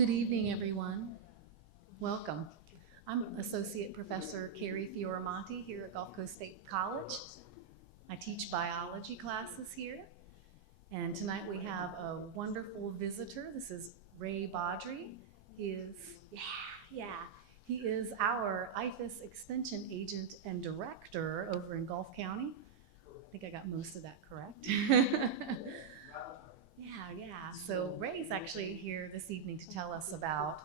Good evening, everyone. Welcome. I'm Associate Professor Carrie Fioramonti here at Gulf Coast State College. I teach biology classes here, and tonight we have a wonderful visitor. This is Ray Bodrey. He is our IFAS Extension Agent and Director over in Gulf County. I think I got most of that correct. Yeah. So Ray's actually here this evening to tell us about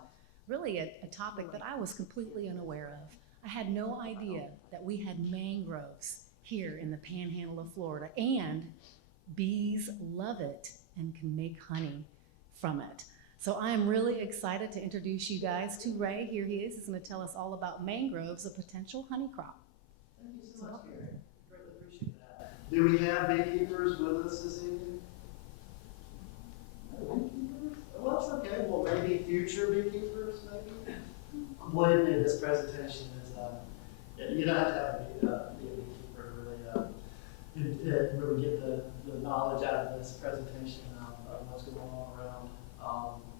really a topic that I was completely unaware of. I had no idea that we had mangroves here in the Panhandle of Florida, and bees love it and can make honey from it. So I am really excited to introduce you guys to Ray. Here he is. He's going to tell us all about mangroves, a potential honey crop. Thank you so much, Gary. Greatly appreciate that. Do we have beekeepers with us this evening? Beekeepers? Well, that's okay. Well, maybe future beekeepers, maybe? Believe me, this presentation is, you don't have to be a beekeeper to really get the knowledge out of this presentation of what's going on around.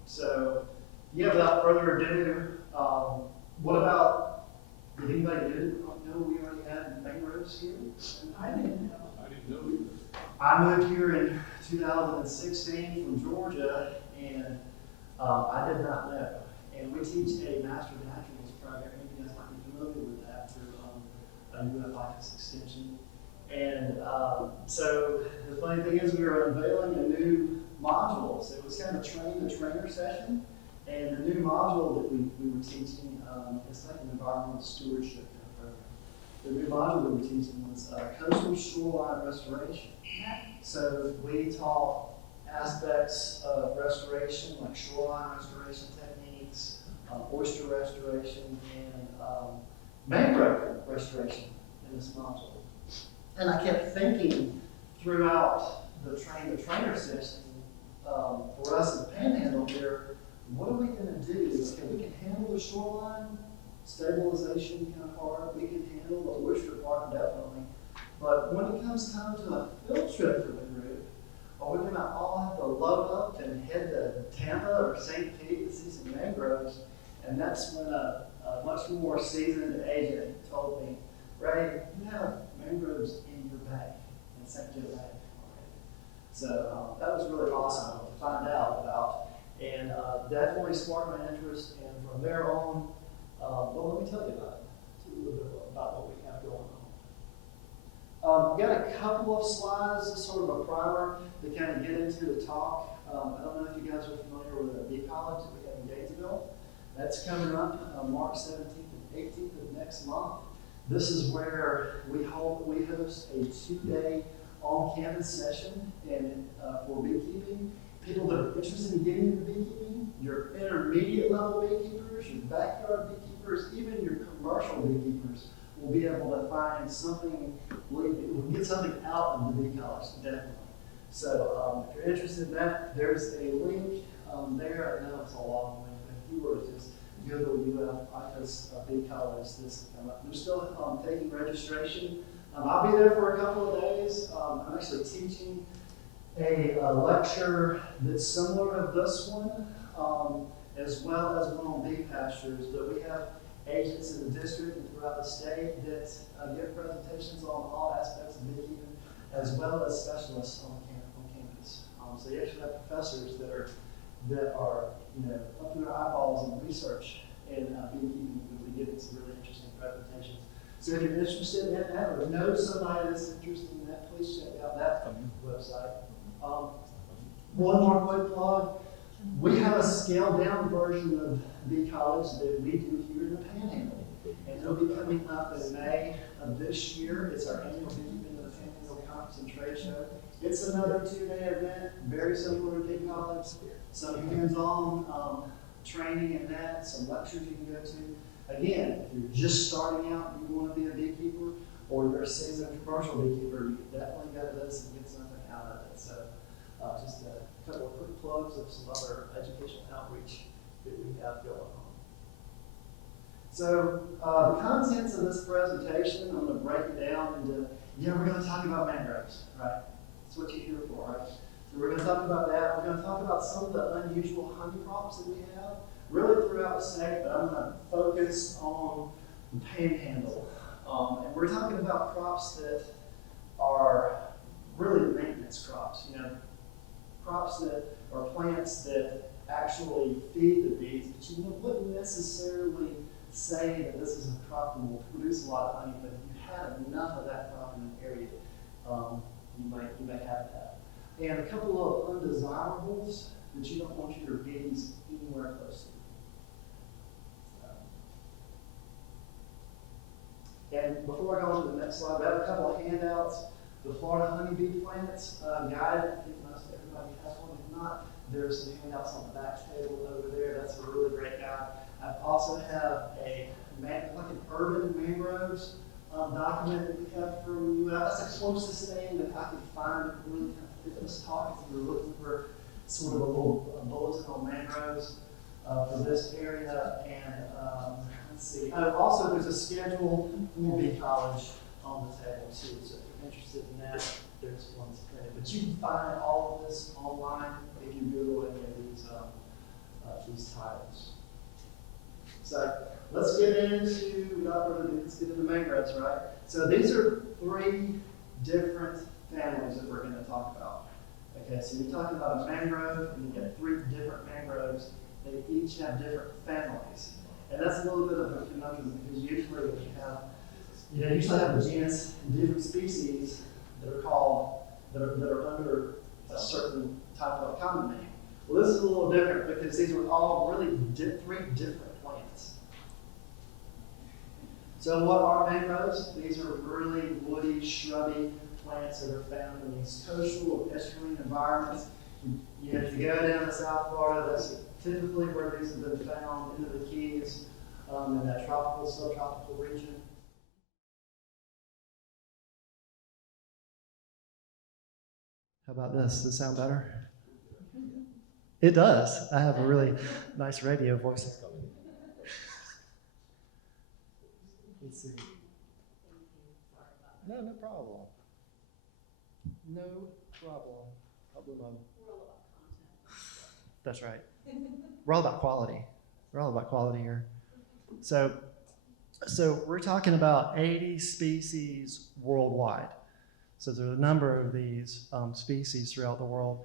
So, yeah, without further ado, what about, did anybody know we already had mangroves here? I didn't know. I didn't know either. I moved here in 2016 from Georgia, and I did not know. And we teach a Master of Naturals program. Maybe you guys might be familiar with that through UF Extension. And so the funny thing is, we were unveiling a new module. So it was kind of a train-the-trainer session. And the new module that we were teaching is like an environmental stewardship kind of program. The new module we were teaching was coastal shoreline restoration. So we taught aspects of restoration, like shoreline restoration techniques, oyster restoration, and mangrove restoration in this module. And I kept thinking throughout the trainer session, for us in the Panhandle here, what are we going to do? Okay, we can handle the shoreline stabilization kind of part. We can handle the oyster part, definitely. But when it comes time to a field trip for the group, are we going to all have to load up and head to Tampa or St. Pete to see some mangroves? And that's when a much more seasoned agent told me, Ray, you have mangroves in your bag, in St. Joe bag already. So that was really awesome to find out about, and definitely sparked my interest. And from there on, well, let me tell you about it. A little bit about what we have going on. We've got a couple of slides, just sort of a primer to kind of get into the talk. I don't know if you guys are familiar with the bee college that we have in Gainesville. That's coming up March 17th and 18th of next month. This is where we host a 2-day on-campus session for beekeeping. People that are interested in getting into beekeeping, your intermediate level beekeepers, your backyard beekeepers, even your commercial beekeepers will be able to find something, we'll get something out of the bee college, definitely. So if you're interested in that, there's a link there. I know it's a long link, but if you were to just Google IFAS Bee College, this will come up. They're still taking registration. I'll be there for a couple of days. I'm actually teaching a lecture that's similar to this one, as well as one on bee pastures, but we have agents in the district and throughout the state that give presentations on all aspects of beekeeping, as well as specialists on campus. So you actually have professors that are up to their eyeballs in research in beekeeping, who will be giving some really interesting presentations. So if you're interested in that, or know somebody that's interested in that, please check out that website. One more quick plug. We have a scaled down version of Bee College that we do here in the Panhandle. And it'll be coming up in May of this year. It's our annual Beekeeping of the Panhandle Conference and Trade Show. It's another 2-day event, very similar to Bee College. Some hands-on training in that, some lectures you can go to. Again, if you're just starting out and you want to be a beekeeper, or you're a seasoned commercial beekeeper, you definitely go to this and get something out of it. So just a couple of quick plugs of some other educational outreach that we have going on. So the contents of this presentation, I'm going to break it down into, we're going to talk about mangroves, right? That's what you're here for, right? So we're going to talk about that. We're going to talk about some of the unusual honey crops that we have, really throughout the state, but I'm going to focus on the Panhandle. And we're talking about crops that are really maintenance crops, crops that are plants that actually feed the bees, but you wouldn't necessarily say that this is a crop that will produce a lot of honey, but if you had enough of that crop in an area, you may have that. And a couple of undesirables that you don't want your bees anywhere close to. And before I go on to the next slide, I have a couple of handouts. The Florida honeybee plants guide. I think most everybody has one. If not, there's some handouts on the back table over there. That's a really great guide. I also have like an urban mangroves document that we have from UF. That's the closest thing that I could find that really kind of fit this talk if you were looking for sort of a little bulletin on mangroves for this area. And let's see. Also, there's a schedule for bee college on the table too. So if you're interested in that, there's one printed. But you can find all of this online if you Google any of these titles. So let's get into, without further ado, let's get into mangroves, right? So these are 3 different families that we're going to talk about. Okay, so you're talking about a mangrove, and you get 3 different mangroves. They each have different families. And that's a little bit of a conundrum because usually if you usually have a genus and different species that are called, that are under a certain type of common name. Well, this is a little different because these are all really 3 different plants. So what are mangroves? These are really woody, shrubby plants that are found in these coastal or estuarine environments. If you go down to South Florida, that's typically where these have been found, into the Keys, in that tropical, subtropical region. How about this? Does this sound better? It does. I have a really nice radio voice. Let's see. No problem. No problem. That's right. We're all about quality. We're all about quality here. So we're talking about 80 species worldwide. So there's a number of these species throughout the world.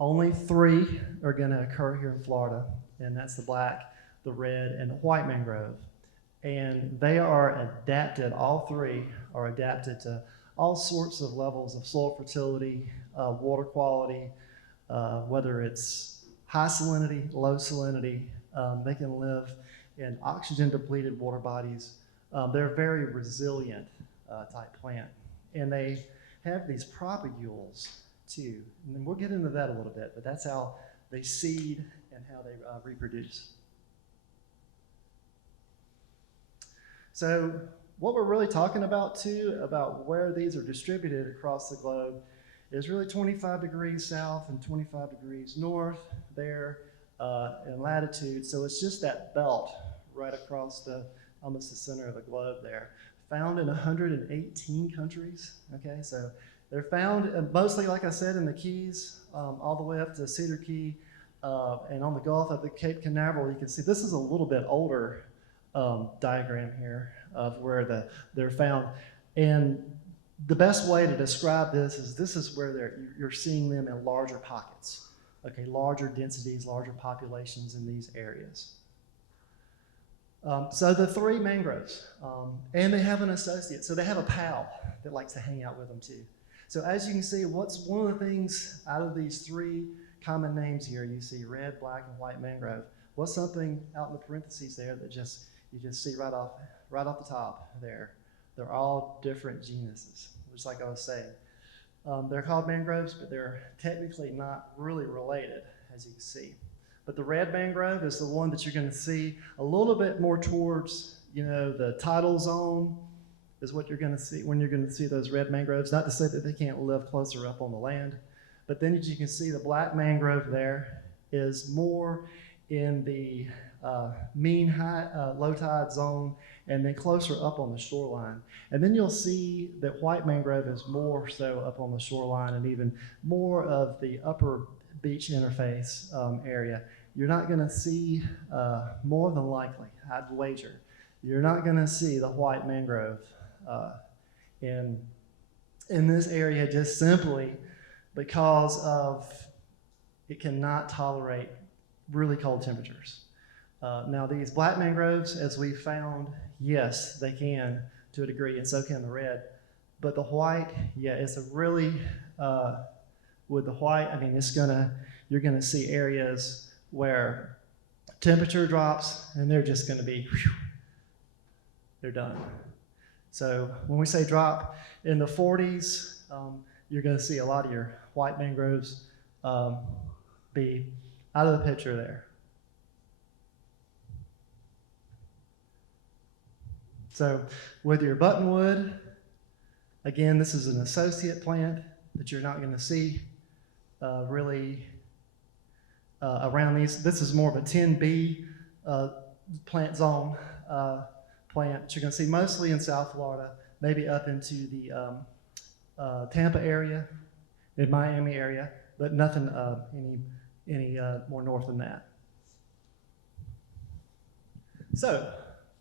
Only 3 are going to occur here in Florida, and that's the black, the red, and the white mangrove. And they are adapted, all 3 are adapted to all sorts of levels of soil fertility, water quality, whether it's high salinity, low salinity. They can live in oxygen-depleted water bodies. They're a very resilient type plant. And they have these propagules too. And we'll get into that a little bit, but that's how they seed and how they reproduce. So what we're really talking about too, about where these are distributed across the globe, is really 25 degrees south and 25 degrees north there in latitude. So it's just that belt right across almost the center of the globe there. Found in 118 countries, okay? So they're found mostly, like I said, in the Keys, all the way up to Cedar Key, and on the Gulf of the Cape Canaveral. You can see this is a little bit older diagram here of where they're found. And the best way to describe this is where you're seeing them in larger pockets, okay? Larger densities, larger populations in these areas. So the 3 mangroves, and they have an associate. So they have a pal that likes to hang out with them too. So as you can see, what's one of the things out of these 3 common names here? You see red, black, and white mangrove. What's something out in the parentheses there that you just see right off the top there? They're all different genuses, just like I was saying. They're called mangroves, but they're technically not really related, as you can see. But the red mangrove is the one that you're going to see a little bit more towards, the tidal zone is what you're going to see when you're going to see those red mangroves. Not to say that they can't live closer up on the land, but then as you can see, the black mangrove there is more in the mean high, low tide zone, and then closer up on the shoreline. And then you'll see that white mangrove is more so up on the shoreline and even more of the upper beach interface area. You're not going to see, more than likely, I'd wager, you're not going to see the white mangrove in this area, just simply because of it cannot tolerate really cold temperatures. Now these black mangroves, as we found, yes, they can to a degree, and so can the red. But the white, yeah, it's a really, with the white, I mean, you're gonna see areas where temperature drops and they're just gonna be, whew, they're done. So when we say drop in the 40s, you're gonna see a lot of your white mangroves be out of the picture there. So with your buttonwood, again, this is an associate plant that you're not going to see really around these. This is more of a 10B plant zone plant that you're going to see mostly in South Florida, maybe up into the Tampa area, in Miami area, but nothing any more north than that. So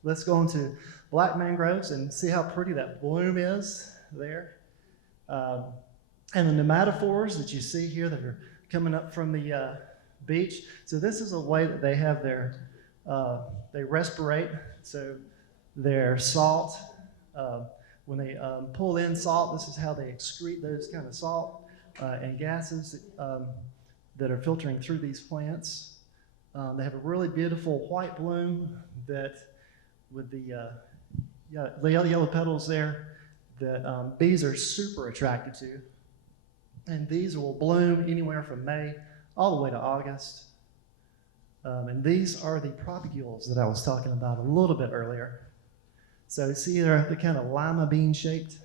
let's go into black mangroves and see how pretty that bloom is there. And the nematophores that you see here that are coming up from the beach. So this is a way that they have they respirate. So their salt, when they pull in salt, this is how they excrete those kind of salt and gases that are filtering through these plants. They have a really beautiful white bloom that with the yellow petals there that bees are super attracted to. And these will bloom anywhere from May all the way to August. And these are the propagules that I was talking about a little bit earlier. So see they're the kind of lima bean shaped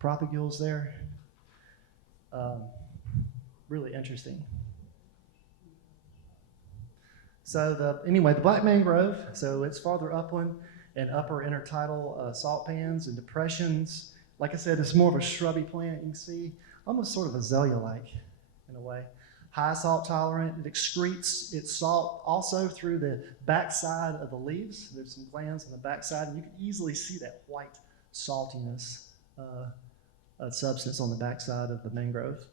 propagules there. Really interesting. So the black mangrove, so it's farther upland and upper intertidal salt pans and depressions. Like I said, it's more of a shrubby plant. You can see almost sort of azalea-like in a way. High salt tolerant. It excretes its salt also through the backside of the leaves. There's some glands on the backside, and you can easily see that white saltiness substance on the backside of the mangrove.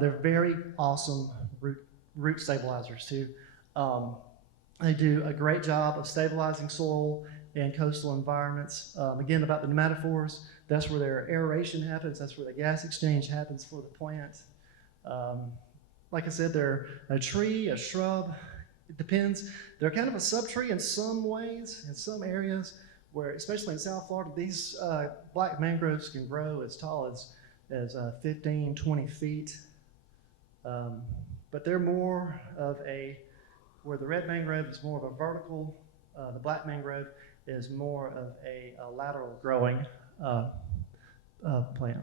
They're very awesome root stabilizers too. They do a great job of stabilizing soil and coastal environments. Again, about the nematophores, that's where their aeration happens. That's where the gas exchange happens for the plant. Like I said, they're a tree, a shrub. It depends. They're kind of a subtree in some ways, in some areas, where, especially in South Florida, these black mangroves can grow as tall as 15, 20 feet. But they're more of where the red mangrove is more of a vertical, the black mangrove is more of a lateral growing plant.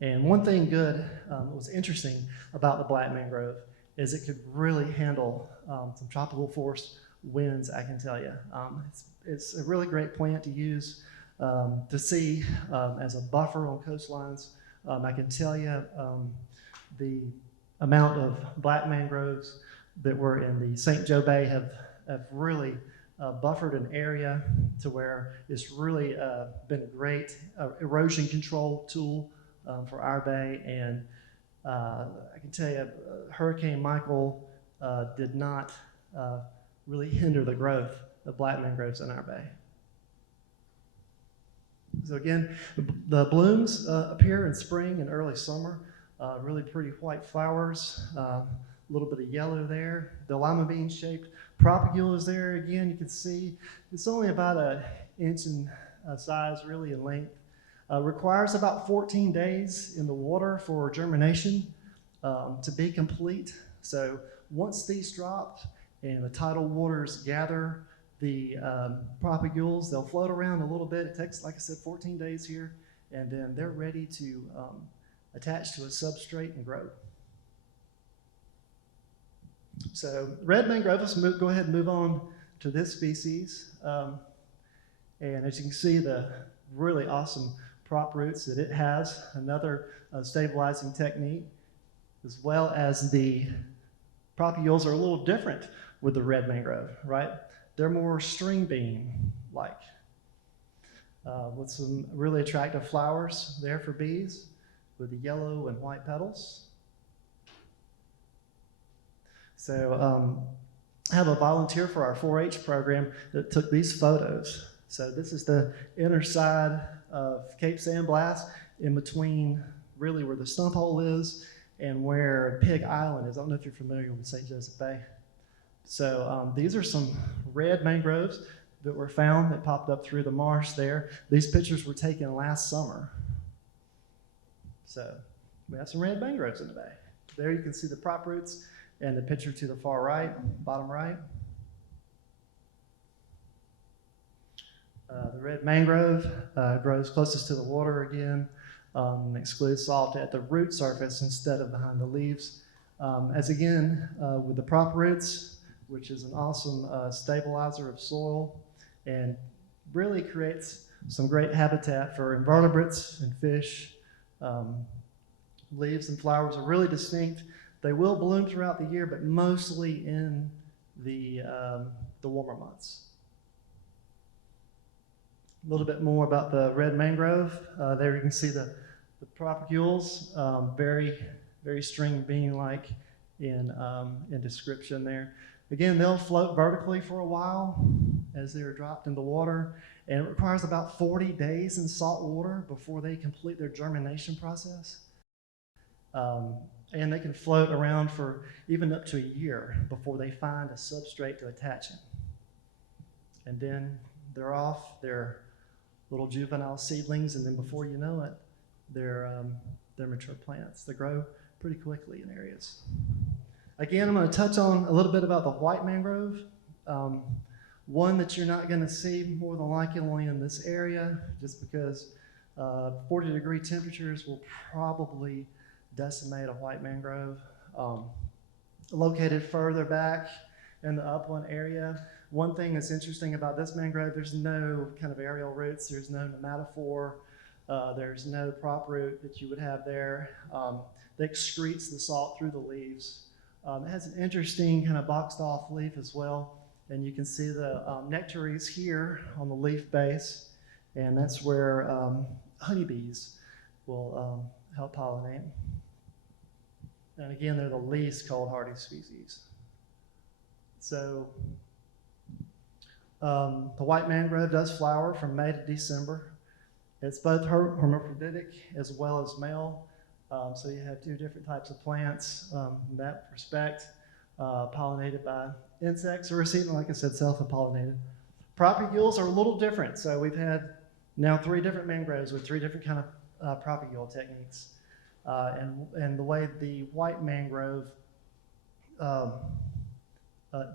And one thing good, that was interesting about the black mangrove is it could really handle some tropical force winds, I can tell you. It's a really great plant to use to see as a buffer on coastlines. I can tell you the amount of black mangroves that were in the St. Joe Bay have really buffered an area to where it's really been a great erosion control tool for our bay. And I can tell you, Hurricane Michael did not really hinder the growth of black mangroves in our bay. So again, the blooms appear in spring and early summer. Really pretty white flowers, a little bit of yellow there. The lima bean shaped propagule is there again. You can see it's only about an inch in size, really in length. Requires about 14 days in the water for germination to be complete. So once these drop and the tidal waters gather the propagules, they'll float around a little bit. It takes, like I said, 14 days here, and then they're ready to attach to a substrate and grow. So red mangrove, let's go ahead and move on to this species. And as you can see, the really awesome prop roots that it has, another stabilizing technique, as well as the propagules are a little different with the red mangrove, right? They're more string bean-like, with some really attractive flowers there for bees, with the yellow and white petals. So I have a volunteer for our 4-H program that took these photos. So this is the inner side of Cape Sandblast, in between really where the stump hole is and where Pig Island is. I don't know if you're familiar with St. Joseph Bay. So these are some red mangroves that were found that popped up through the marsh there. These pictures were taken last summer. So we have some red mangroves in the bay. There you can see the prop roots and the picture to the far right, bottom right. The red mangrove grows closest to the water again, excludes salt at the root surface instead of behind the leaves. As again, with the prop roots, which is an awesome stabilizer of soil and really creates some great habitat for invertebrates and fish. Leaves and flowers are really distinct. They will bloom throughout the year, but mostly in the warmer months. A little bit more about the red mangrove. There you can see the propagules, very, very string bean-like in description there. Again, they'll float vertically for a while as they're dropped in the water, and it requires about 40 days in salt water before they complete their germination process. And they can float around for even up to a year before they find a substrate to attach in. And then they're off, they're little juvenile seedlings, and then before you know it, they're mature plants. They grow pretty quickly in areas. Again, I'm going to touch on a little bit about the white mangrove. One that you're not going to see more than likely in this area, just because 40-degree temperatures will probably decimate a white mangrove. Located further back in the upland area, one thing that's interesting about this mangrove, there's no kind of aerial roots, there's no nematophore, there's no prop root that you would have there. That excretes the salt through the leaves. It has an interesting kind of boxed off leaf as well, and you can see the nectaries here on the leaf base, and that's where honeybees will help pollinate. And again, they're the least cold hardy species. So the white mangrove does flower from May to December. It's both hermaphroditic as well as male. So you have two different types of plants in that respect, pollinated by insects or even, like I said, self-pollinated. Propagules are a little different. So we've had now 3 different mangroves with 3 different kind of propagule techniques. And the way the white mangrove,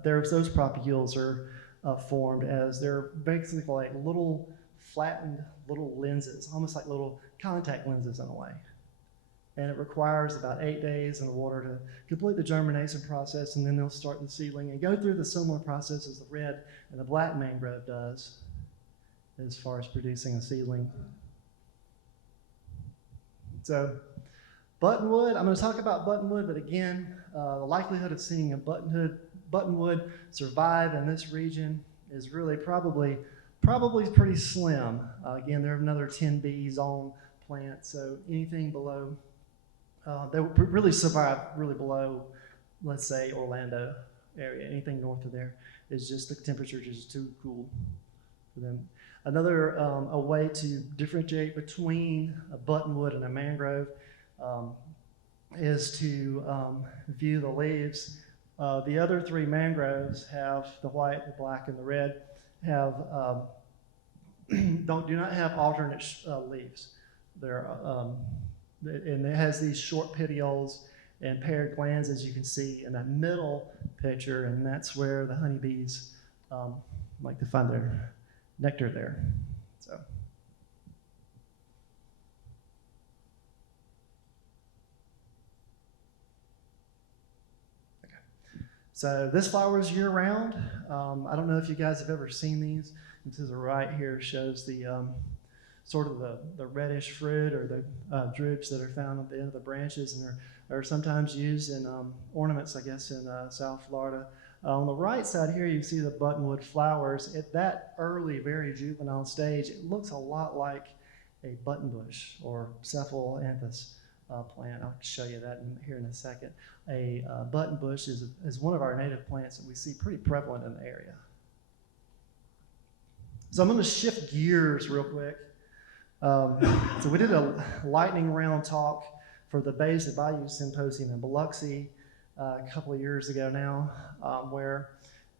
those propagules are formed as they're basically like little flattened little lenses, almost like little contact lenses in a way. And it requires about 8 days in the water to complete the germination process, and then they'll start the seedling and go through the similar process as the red and the black mangrove does as far as producing a seedling. So buttonwood, I'm going to talk about buttonwood, but again, the likelihood of seeing a buttonwood survive in this region is really probably pretty slim. Again, they're another 10B zone plant, so anything below, they would really survive really below, let's say, Orlando area. Anything north of there is just the temperature is just too cool for them. Another a way to differentiate between a buttonwood and a mangrove is to view the leaves. The other 3 mangroves have the white, the black, and the red have do not have alternate leaves. They're and it has these short petioles and paired glands, as you can see in that middle picture, and that's where the honeybees like to find their nectar there. So. So this flowers year-round. I don't know if you guys have ever seen these. To the right here shows the sort of the reddish fruit or the drupes that are found at the end of the branches and are sometimes used in ornaments, I guess, in South Florida. On the right side here, you see the buttonwood flowers. At that early, very juvenile stage, it looks a lot like a buttonbush or cephalanthus plant. I'll show you that here in a second. A buttonbush is one of our native plants that we see pretty prevalent in the area. So I'm going to shift gears real quick. So we did a lightning round talk for the Bays of Bayou Symposium in Biloxi a couple of years ago now, where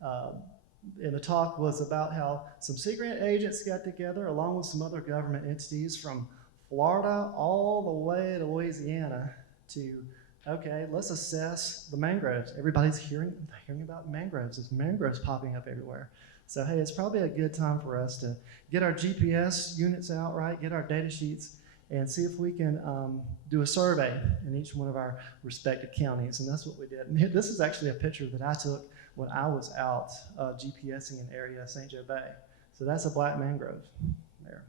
and the talk was about how some sea grant agents got together along with some other government entities from Florida all the way to Louisiana to, okay, let's assess the mangroves. Everybody's hearing about mangroves. There's mangroves popping up everywhere. So, hey, it's probably a good time for us to get our GPS units out, right, get our data sheets, and see if we can do a survey in each one of our respective counties. And that's what we did. And this is actually a picture that I took when I was out GPSing an area, St. Joe Bay. So that's a black mangrove there.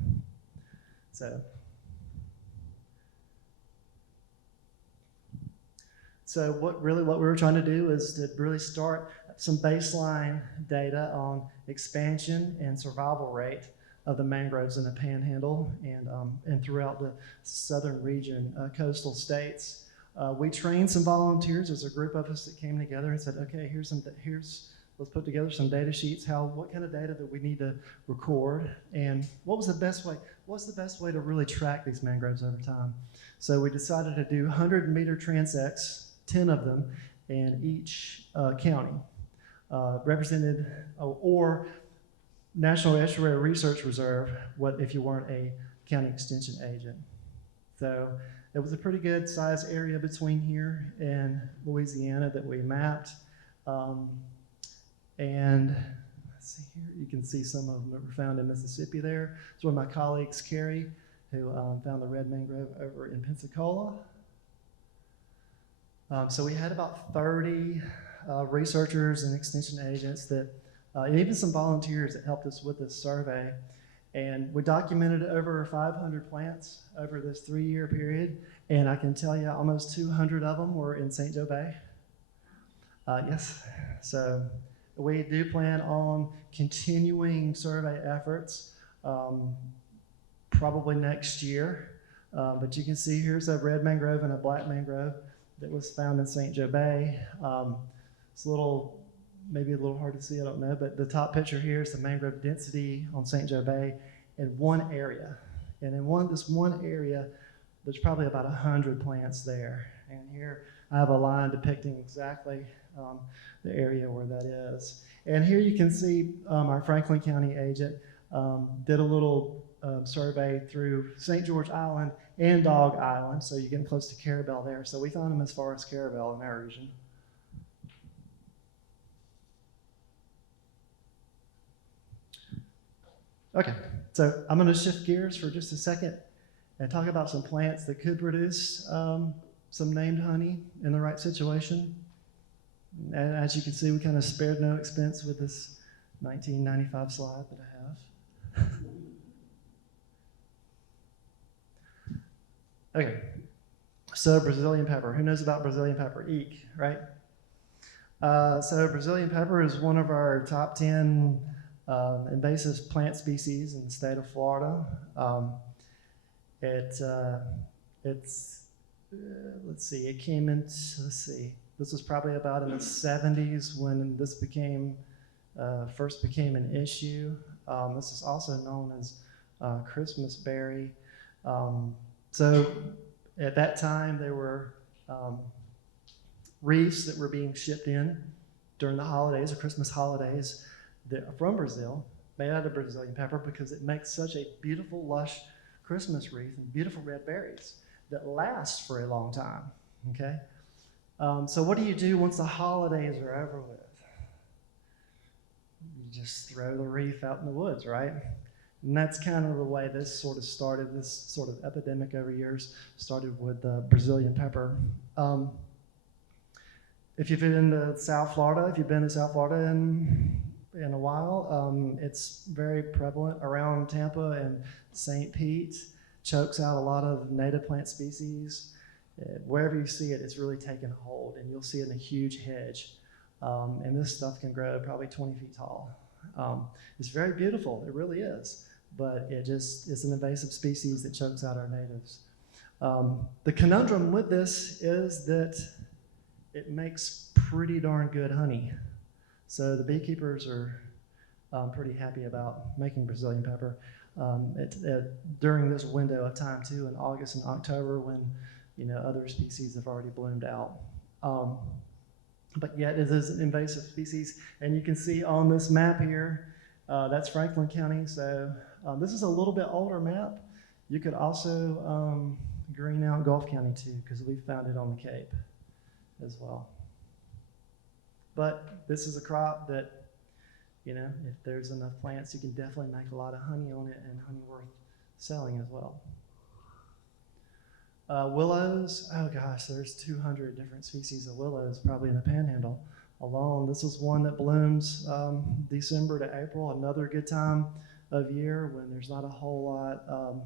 So what we were trying to do is to really start some baseline data on expansion and survival rate of the mangroves in the Panhandle and throughout the southern region, coastal states. We trained some volunteers. There's a group of us that came together and said, okay, let's put together some data sheets. What kind of data that we need to record, and what's the best way to really track these mangroves over time? So we decided to do 100-meter transects, 10 of them, in each county, represented or National Estuary Research Reserve, what if you weren't a county extension agent. So it was a pretty good size area between here and Louisiana that we mapped. And let's see here, you can see some of them that were found in Mississippi there. It's one of my colleagues, Carrie, who found the red mangrove over in Pensacola. So we had about 30 researchers and extension agents that and even some volunteers that helped us with this survey. And we documented over 500 plants over this 3-year period. And I can tell you almost 200 of them were in St. Joe Bay. Yes, so we do plan on continuing survey efforts probably next year. But you can see here's a red mangrove and a black mangrove that was found in St. Joe Bay. It's maybe a little hard to see, I don't know, but the top picture here is the mangrove density on St. Joe Bay in one area. And in this one area, there's probably about 100 plants there. And here I have a line depicting exactly the area where that is. And here you can see our Franklin County agent did a little survey through St. George Island and Dog Island, so you're getting close to Carabel there. So we found them as far as Carabel in our region. Okay, so I'm going to shift gears for just a second and talk about some plants that could produce some named honey in the right situation. And as you can see, we kind of spared no expense with this 1995 slide that I have. Okay, so Brazilian pepper. Who knows about Brazilian pepper? Eek, right? So Brazilian pepper is one of our top 10 invasive plant species in the state of Florida. This was probably about in the 70s when this first became an issue. This is also known as Christmas berry. So at that time, there were wreaths that were being shipped in during the holidays, the Christmas holidays, from Brazil, made out of Brazilian pepper because it makes such a beautiful, lush Christmas wreath and beautiful red berries that last for a long time, okay? So what do you do once the holidays are over with? You just throw the wreath out in the woods, right? And that's kind of the way this sort of started, this sort of epidemic over years started with Brazilian pepper. If you've been to South Florida, if you've been to South Florida in a while, it's very prevalent around Tampa and St. Pete. Chokes out a lot of native plant species. Wherever you see it, it's really taken hold, and you'll see it in a huge hedge. And this stuff can grow probably 20 feet tall. It's very beautiful, it really is, but it's an invasive species that chokes out our natives. The conundrum with this is that it makes pretty darn good honey. So the beekeepers are pretty happy about making Brazilian pepper during this window of time too, in August and October, when other species have already bloomed out. But yet it is an invasive species, and you can see on this map here, that's Franklin County. So this is a little bit older map. You could also green out Gulf County too, because we found it on the Cape as well. But this is a crop that, if there's enough plants, you can definitely make a lot of honey on it, and honey worth selling as well. Willows, oh gosh, there's 200 different species of willows probably in the Panhandle alone. This is one that blooms December to April, another good time of year when there's not a whole lot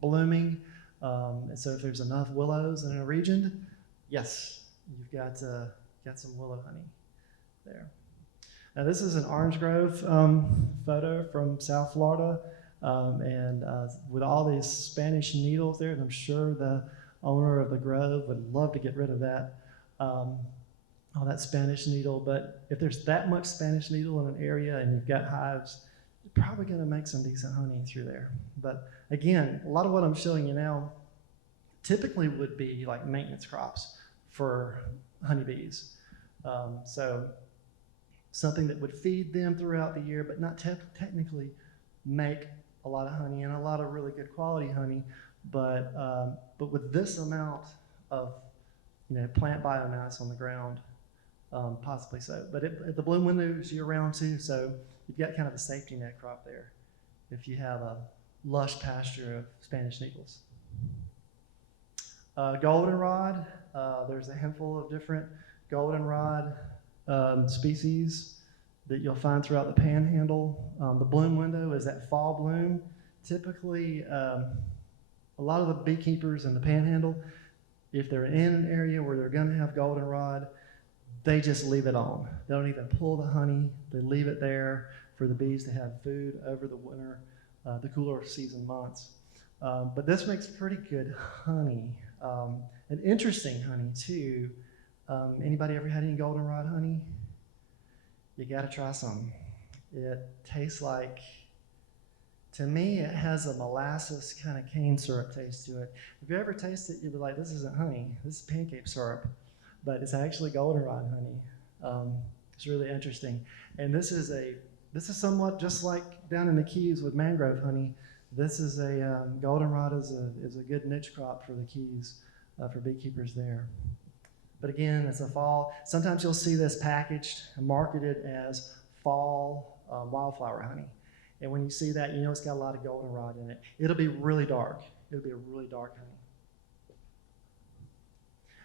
blooming. And so if there's enough willows in a region, yes, you've got some willow honey there. Now this is an orange grove photo from South Florida, and with all these Spanish needles there, and I'm sure the owner of the grove would love to get rid of that, all that Spanish needle. But if there's that much Spanish needle in an area and you've got hives, you're probably going to make some decent honey through there. But again, a lot of what I'm showing you now typically would be like maintenance crops for honeybees. So something that would feed them throughout the year, but not technically make a lot of honey, and a lot of really good quality honey. But with this amount of plant biomass on the ground, possibly so. But the bloom window is year-round too, so you've got kind of a safety net crop there if you have a lush pasture of Spanish needles. Goldenrod, there's a handful of different goldenrod species that you'll find throughout the Panhandle. The bloom window is that fall bloom. Typically, a lot of the beekeepers in the Panhandle, if they're in an area where they're going to have goldenrod, they just leave it on. They don't even pull the honey. They leave it there for the bees to have food over the winter, the cooler season months. But this makes pretty good honey, and interesting honey too. Anybody ever had any goldenrod honey? You got to try some. It tastes like, to me, it has a molasses kind of cane syrup taste to it. If you ever taste it, you'll be like, this isn't honey, this is pancake syrup. But it's actually goldenrod honey. It's really interesting. And this is somewhat just like down in the Keys with mangrove honey. This is goldenrod is a good niche crop for the Keys, for beekeepers there. But again, it's a fall. Sometimes you'll see this packaged and marketed as fall wildflower honey. And when you see that, it's got a lot of goldenrod in it. It'll be really dark. It'll be a really dark honey.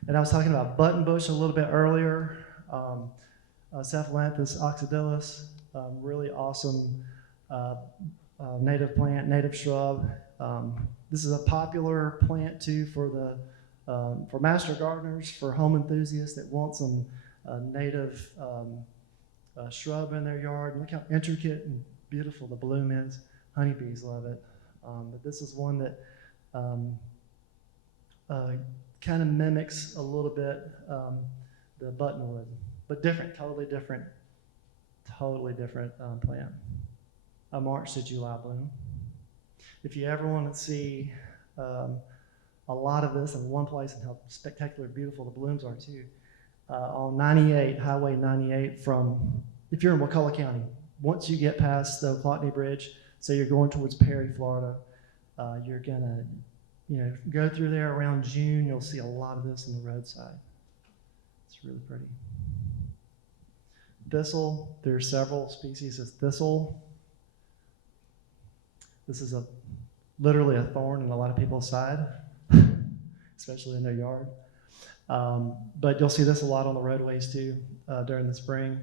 And I was talking about buttonbush a little bit earlier. Cephalanthus oxydalis, really awesome native plant, native shrub. This is a popular plant too for master gardeners, for home enthusiasts that want some native shrub in their yard. Look how intricate and beautiful the bloom is. Honeybees love it. But this is one that kind of mimics a little bit the buttonwood, but different, totally different plant. A March to July bloom. If you ever want to see a lot of this in one place and how spectacular beautiful the blooms are too, on 98, Highway 98 if you're in Wakulla County, once you get past the Clockney Bridge, so you're going towards Perry, Florida, you're gonna go through there around June. You'll see a lot of this on the roadside. It's really pretty. Thistle, there's several species of thistle. This is literally a thorn in a lot of people's side, especially in their yard. But you'll see this a lot on the roadways too during the spring.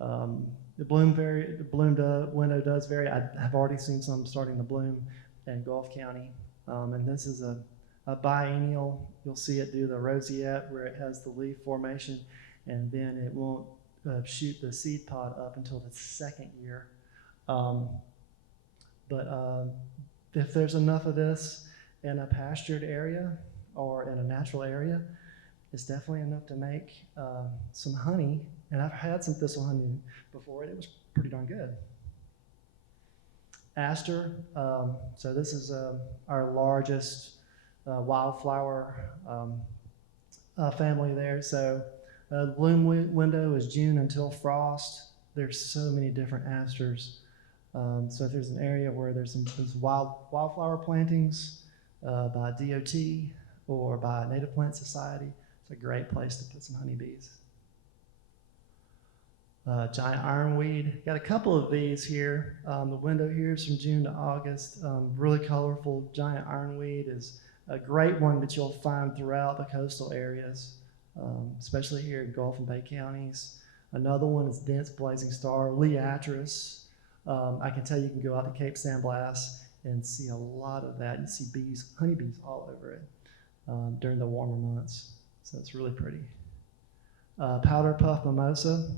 The window does vary. I have already seen some starting to bloom in Gulf County. And this is a biennial. You'll see it do the roseate where it has the leaf formation, and then it won't shoot the seed pod up until the second year. If there's enough of this in a pastured area or in a natural area, it's definitely enough to make some honey. And I've had some thistle honey before, and it was pretty darn good. Aster, so this is our largest wildflower family there. So the bloom window is June until frost. There's so many different asters. So if there's an area where there's wildflower plantings by DOT or by Native Plant Society, it's a great place to put some honeybees. Giant ironweed. Got a couple of these here. The window here is from June to August. Really colorful giant ironweed is a great one that you'll find throughout the coastal areas, especially here in Gulf and Bay counties. Another one is dense blazing star, Leatris. I can tell you can go out to Cape San Blas and see a lot of that. You see bees, honeybees all over it during the warmer months. So it's really pretty. Powder puff mimosa.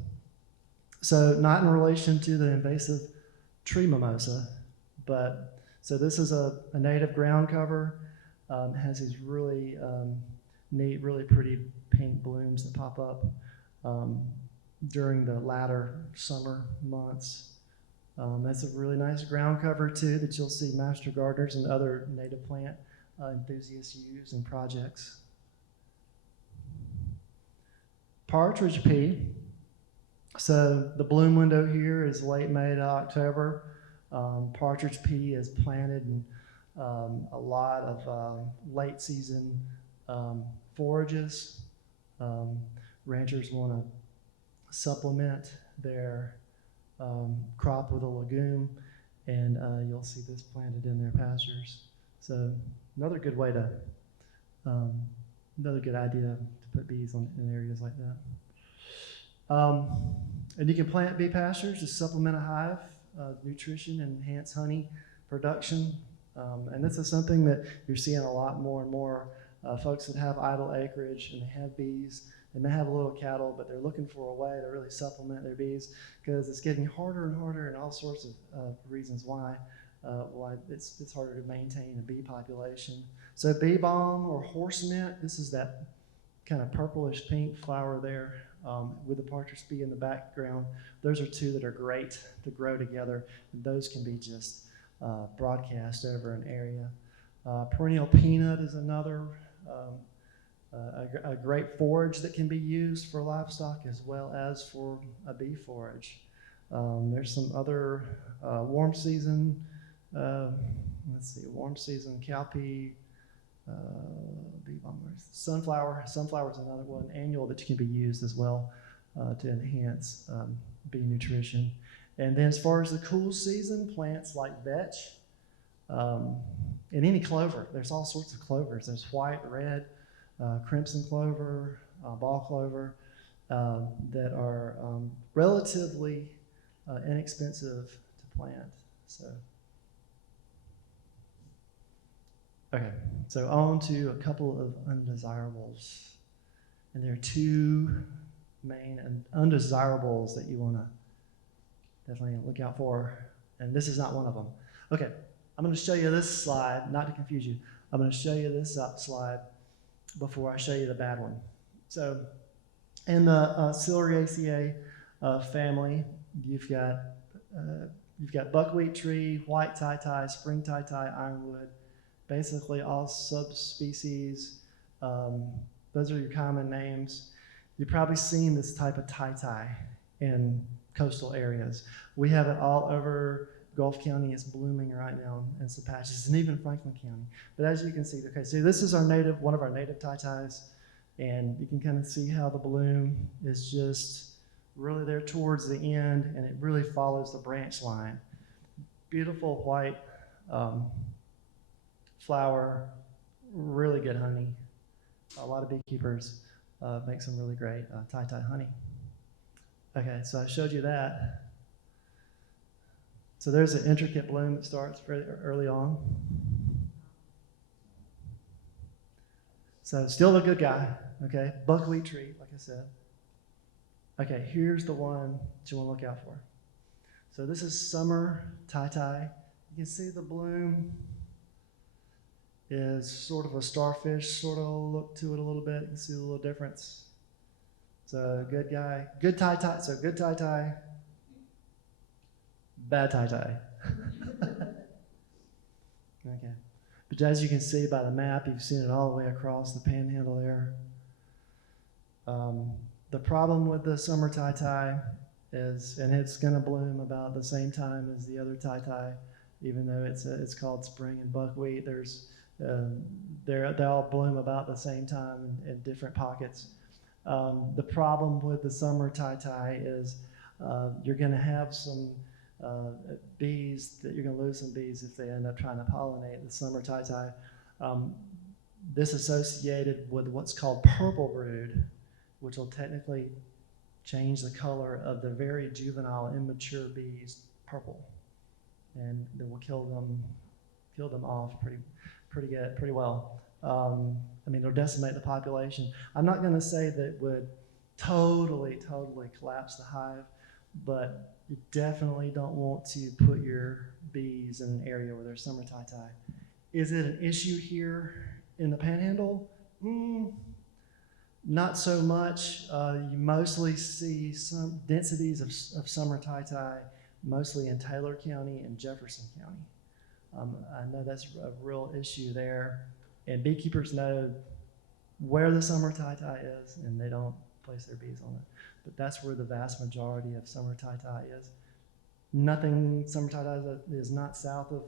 So not in relation to the invasive tree mimosa, but so this is a native ground cover. It has these really neat, really pretty pink blooms that pop up during the latter summer months. That's a really nice ground cover too that you'll see master gardeners and other native plant enthusiasts use in projects. Partridge pea. So the bloom window here is late May to October. Partridge pea is planted in a lot of late season forages. Ranchers want to supplement their crop with a legume, and you'll see this planted in their pastures. So another good way to, another good idea to put bees in areas like that. And you can plant bee pastures to supplement a hive, nutrition, and enhance honey production. And this is something that you're seeing a lot more and more. Folks that have idle acreage and they have bees, and they have a little cattle, but they're looking for a way to really supplement their bees because it's getting harder and harder, and all sorts of reasons why it's harder to maintain a bee population. So bee balm or horse mint, this is that kind of purplish pink flower there with the partridge bee in the background. Those are two that are great to grow together, and those can be just broadcast over an area. Perennial peanut is another a great forage that can be used for livestock as well as for a bee forage. There's some other warm season, warm season cowpea, bee balm, sunflower. Sunflower is another one, annual, that can be used as well to enhance bee nutrition. And then as far as the cool season, plants like vetch and any clover. There's all sorts of clovers. There's white, red, crimson clover, ball clover that are relatively inexpensive to plant. So on to a couple of undesirables. And there are two main undesirables that you want to definitely look out for. And this is not one of them. Okay, I'm going to show you this slide, not to confuse you. I'm going to show you this slide before I show you the bad one. So in the Ciliaceae family, you've got buckwheat tree, white tie-tie, spring tie-tie, ironwood, basically all subspecies. Those are your common names. You've probably seen this type of tie-tie in coastal areas. We have it all over Gulf County. Is blooming right now in some patches, and even Franklin County. But as you can see, okay, so this is one of our native tie-ties, and you can kind of see how the bloom is just really there towards the end, and it really follows the branch line. Beautiful white flower, really good honey. a lot of beekeepers make some really great tie honey. Okay, so I showed you that. So there's an intricate bloom that starts very early on. So still a good guy, okay? Buckwheat tree, like I said. Okay, here's the one that you want to look out for. So this is summer tie. You can see the bloom is sort of a starfish sort of look to it a little bit. You can see a little difference. So good guy, good tie. So good tie, bad tie. Okay. But as you can see by the map, you've seen it all the way across the Panhandle there. The problem with the summer tie is, and it's going to bloom about the same time as the other tie, even though it's called spring and buckwheat. They all bloom about the same time in different pockets. The problem with the summer tie is you're going to have some bees that you're going to lose some bees if they end up trying to pollinate the summer tie. This associated with what's called purple brood, which will technically change the color of the very juvenile, immature bees purple, and that will kill them off pretty well. I mean, it'll decimate the population. I'm not going to say that it would totally collapse the hive, but you definitely don't want to put your bees in an area where there's summer tie. Is it an issue here in the Panhandle? Not so much. You mostly see some densities of summer tie mostly in Taylor County and Jefferson County. I know that's a real issue there, and beekeepers know where the summer tie is, and they don't place their bees on it. But that's where the vast majority of summer tie is. Nothing summer tie is not south of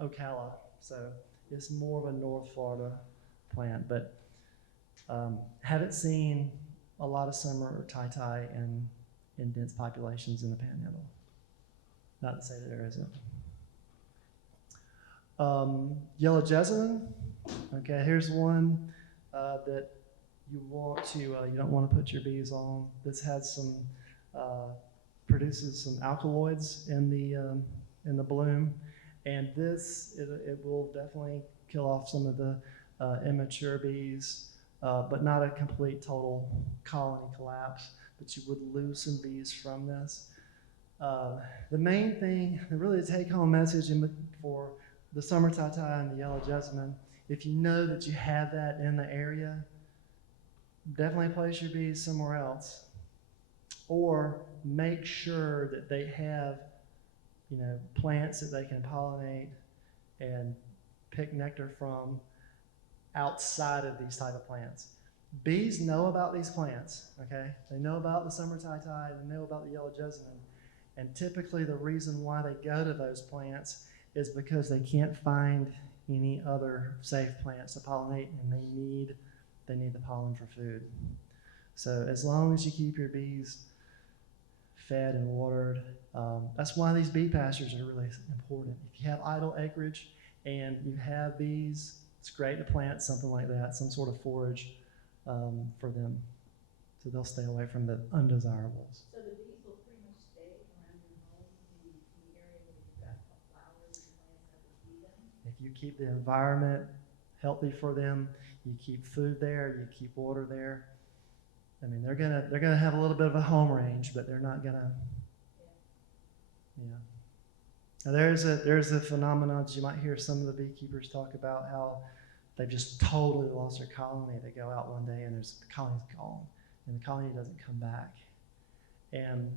Ocala, so it's more of a North Florida plant. But haven't seen a lot of summer tie in dense populations in the Panhandle. Not to say that there isn't. Yellow jessamine. Okay, here's one that you don't want to put your bees on. This has some produces some alkaloids in the bloom, and it will definitely kill off some of the immature bees, but not a complete total colony collapse. But you would lose some bees from this. The main thing, really the take-home message for the summer tie and the yellow jessamine, if you know that you have that in the area, definitely place your bees somewhere else, or make sure that they have, plants that they can pollinate and pick nectar from outside of these type of plants. Bees know about these plants, okay? They know about the summer tie, they know about the yellow jessamine, and typically the reason why they go to those plants is because they can't find any other safe plants to pollinate, and they need the pollen for food. So as long as you keep your bees fed and watered, that's why these bee pastures are really important. If you have idle acreage and you have bees, it's great to plant something like that, some sort of forage for them, so they'll stay away from the undesirables. So the bees will pretty much stay around your home in the area where you've got flowers and plants that will feed them? If you keep the environment healthy for them, you keep food there, you keep water there. I mean, they're gonna have a little bit of a home range, but they're not gonna. Yeah. Now there's a phenomenon that you might hear some of the beekeepers talk about, how they've just totally lost their colony. They go out one day and the colony's gone, and the colony doesn't come back. And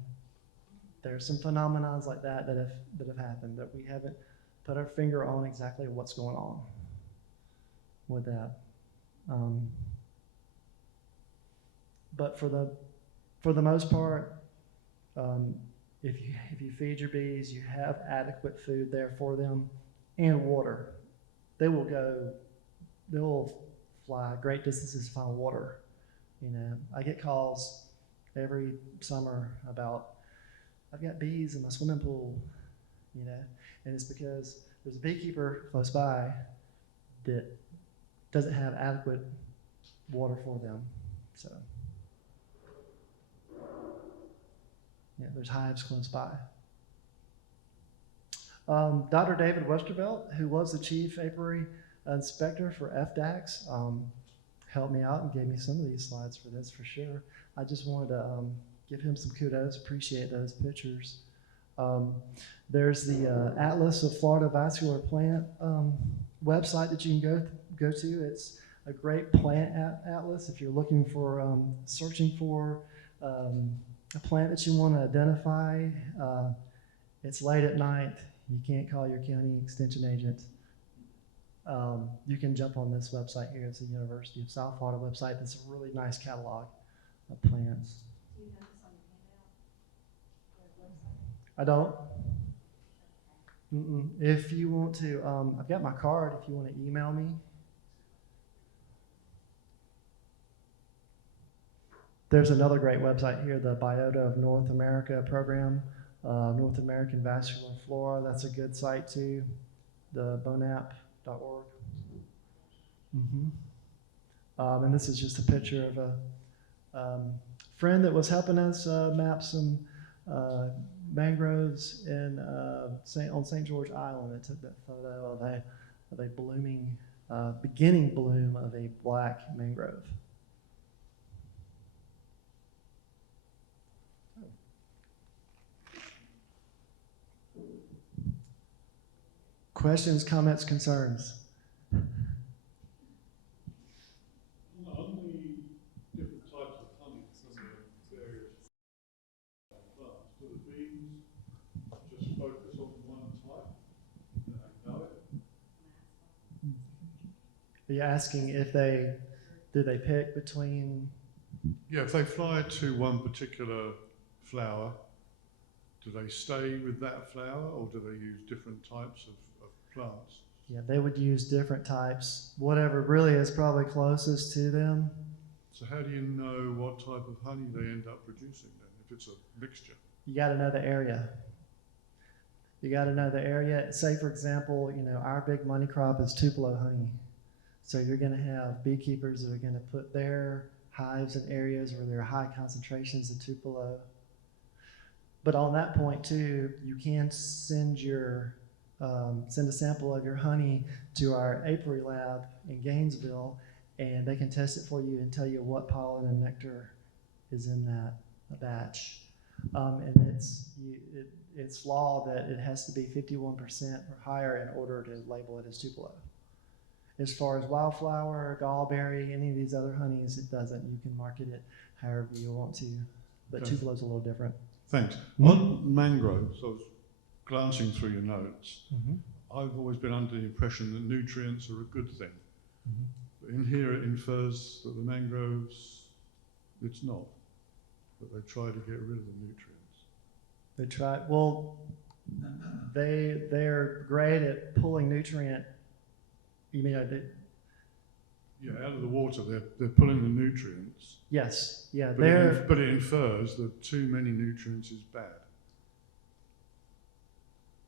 there's some phenomenons like that have happened that we haven't put our finger on exactly what's going on with that. But for the most part, if you feed your bees, you have adequate food there for them and water, they'll fly great distances to find water. I get calls every summer about, I've got bees in my swimming pool, and it's because there's a beekeeper close by that doesn't have adequate water for them. So, yeah, there's hives close by. Dr. David Westervelt, who was the chief apiary inspector for FDACS, helped me out and gave me some of these slides for this for sure. I just wanted to give him some kudos, appreciate those pictures. There's the Atlas of Florida Vascular Plant website that you can go to. It's a great plant atlas if you're looking for, searching for a plant that you want to identify. It's late at night. You can't call your county extension agent. You can jump on this website here. It's the University of South Florida website. That's a really nice catalog of plants. Do you have this on your handout, the website? I don't. If you want to, I've got my card if you want to email me. There's another great website here, the Biota of North America program, North American Vascular Flora. That's a good site too, the bonap.org. And this is just a picture of a friend that was helping us map some mangroves in on St. George Island. It took that photo of a blooming, beginning bloom of a black mangrove. Questions, comments, concerns? On the different types of honey from the various plants, do the bees just focus on one type and know it? Are you asking if do they pick between? Yeah, if they fly to one particular flower, do they stay with that flower or do they use different types of plants? Yeah, they would use different types, whatever really is probably closest to them. So how do you know what type of honey they end up producing then, if it's a mixture? You got to know the area. You got to know the area. Say, for example, our big money crop is Tupelo honey. So you're going to have beekeepers that are going to put their hives in areas where there are high concentrations of Tupelo. But on that point too, you can send a sample of your honey to our apiary lab in Gainesville, and they can test it for you and tell you what pollen and nectar is in that batch. And it's law that it has to be 51% or higher in order to label it as Tupelo. As far as wildflower, gallberry, any of these other honeys, it doesn't. You can market it however you want to, but Okay. Tupelo's a little different. Thanks. On mangroves, I was glancing through your notes. I've always been under the impression that nutrients are a good thing. But in here it infers that the mangroves, it's not, that they try to get rid of the nutrients. They try, well, they're great at pulling nutrient. You mean, Yeah, out of the water, they're pulling the nutrients. yes, yeah, But it infers that too many nutrients is bad.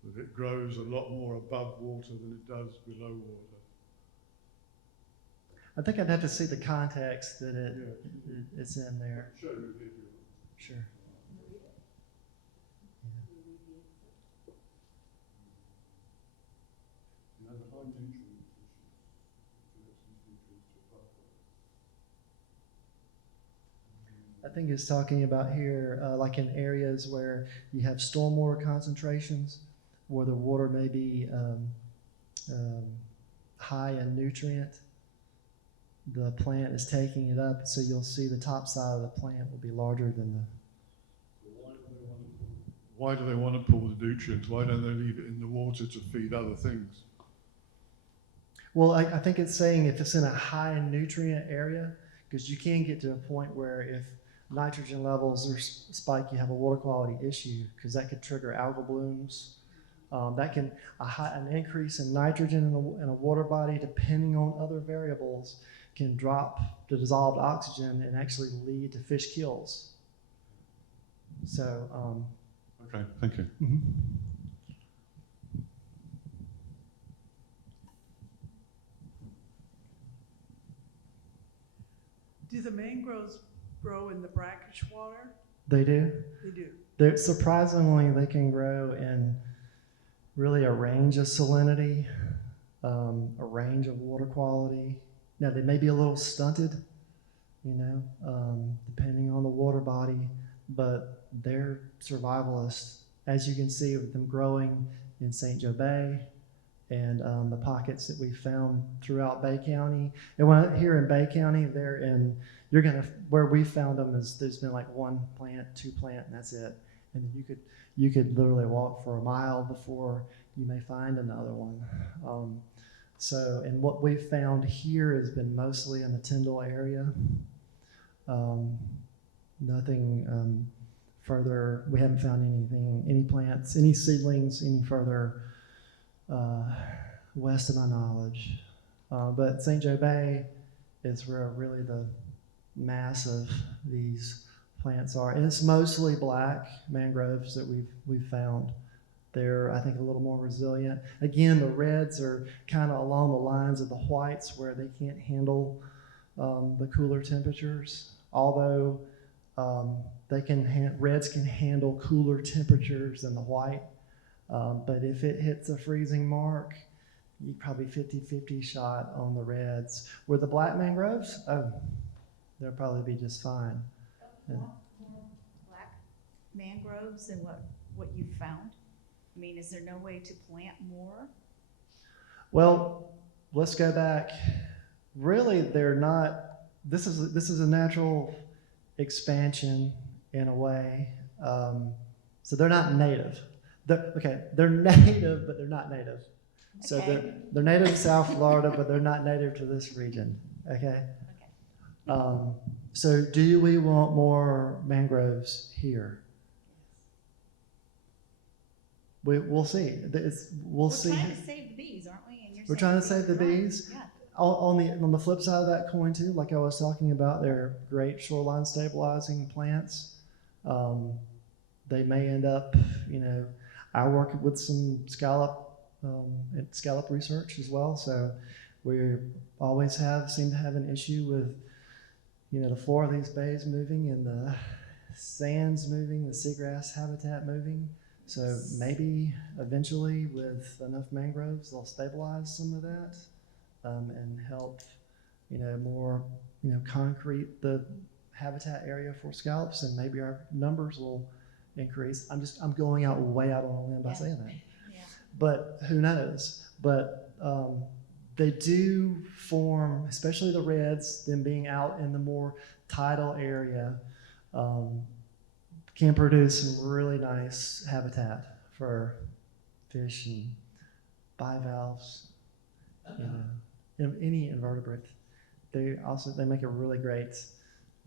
That it grows a lot more above water than it does below water. I think I'd have to see the context that it's in there. Show you a video. Sure. You have a high nutrient deficiency. I think it's talking about here, like in areas where you have stormwater concentrations, where the water may be high in nutrient. The plant is taking it up, so you'll see the top side of the plant will be larger than the. Why do they want to pull the nutrients? Why don't they leave it in the water to feed other things? Well, I think it's saying if it's in a high nutrient area, because you can get to a point where if nitrogen levels are spike, you have a water quality issue, because that could trigger algal blooms. An increase in nitrogen in a water body, depending on other variables, can drop the dissolved oxygen and actually lead to fish kills. So. Okay, thank you. Do the mangroves grow in the brackish water? They do. They do. They're surprisingly, they can grow in really a range of salinity, a range of water quality. Now they may be a little stunted, depending on the water body, but they're survivalists. As you can see with them growing in St. Joe Bay and the pockets that we found throughout Bay County. And when here in Bay County, where we found them is there's been like 1 plant, 2 plant, and that's it. And then you could literally walk for a mile before you may find another one. And what we've found here has been mostly in the Tyndall area. Nothing further. We haven't found any plants, any seedlings, any further west of my knowledge. But St. Joe Bay is where really the mass of these plants are, and it's mostly black mangroves that we've found. They're, I think, a little more resilient. Again, the reds are kind of along the lines of the whites, where they can't handle the cooler temperatures. Although reds can handle cooler temperatures than the white, but if it hits a freezing mark, you probably 50-50 shot on the reds. Where the black mangroves, they'll probably be just fine. More black mangroves than what you found? I mean, is there no way to plant more? Well, let's go back. Really, they're not. This is a natural expansion in a way. So they're not native. They're native, but they're not native. So Okay. they're native to South Florida, but they're not native to this region. Okay. So do we want more mangroves here? We'll see. We'll see. We're trying to save the bees, aren't we? And you're We're saying trying to save the are right. bees. Yeah. On the flip side of that coin too, like I was talking about, they're great shoreline stabilizing plants. They may end up, I work with some scallop research as well. So we always seem to have an issue with, the floor of these bays moving and the sands moving, the seagrass habitat moving. So maybe eventually with enough mangroves, they'll stabilize some of that and help, more, concrete the habitat area for scallops, and maybe our numbers will increase. I'm going way out on a limb by saying that. Yeah. But who knows? But they do form, especially the reds, them being out in the more tidal area, can produce some really nice habitat for fish and bivalves, any invertebrate. They make a really great